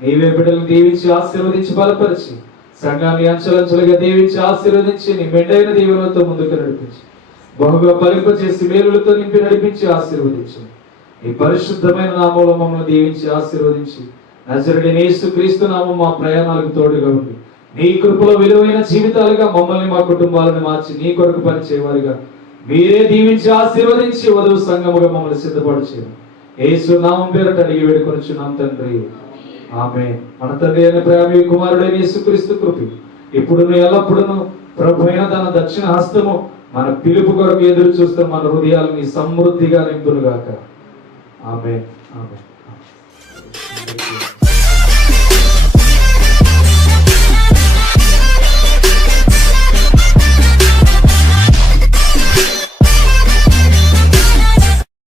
నీవే బిడ్డలను దీవించి ఆశీర్వదించి బలపరిచి సంఘాన్ని అంచెలంచెలుగా దీవించి ఆశీర్వదించి నీ మెండైన దీవెనలతో ముందుకు నడిపించి బహుగా ఫలింపచేసి మేలులతో నింపి నడిపించి ఆశీర్వదించి ఈ పరిశుద్ధమైన నామంలో మమ్మల్ని దీవించి ఆశీర్వదించి నజరుడైన యేసుక్రీస్తు నామం మా ప్రయాణాలకు తోడుగా ఉంది. నీ కృపలో విలువైన జీవితాలుగా మమ్మల్ని, మా కుటుంబాలను మార్చి నీ కొరకు పనిచేయవారిగా మీరే దీవించి ఆశీర్వదించి వధువు సంఘముగా మమ్మల్ని సిద్ధపడు చేయండి. యేసు నామం పేరట అడిగి వేడుకొనుచున్నాం తండ్రి, ఆమేన్. మన తండ్రి అయిన ప్రేమ కుమారుడైన యేసుక్రీస్తు కృప ఇప్పుడును ఎల్లప్పుడును ప్రభు అయిన తన దక్షిణ హస్తము మన పిలుపు కొరకు ఎదురు చూస్తే మన హృదయాలని సమృద్ధిగా నింపునుగాక. ఆమేన్. ఆమేన్.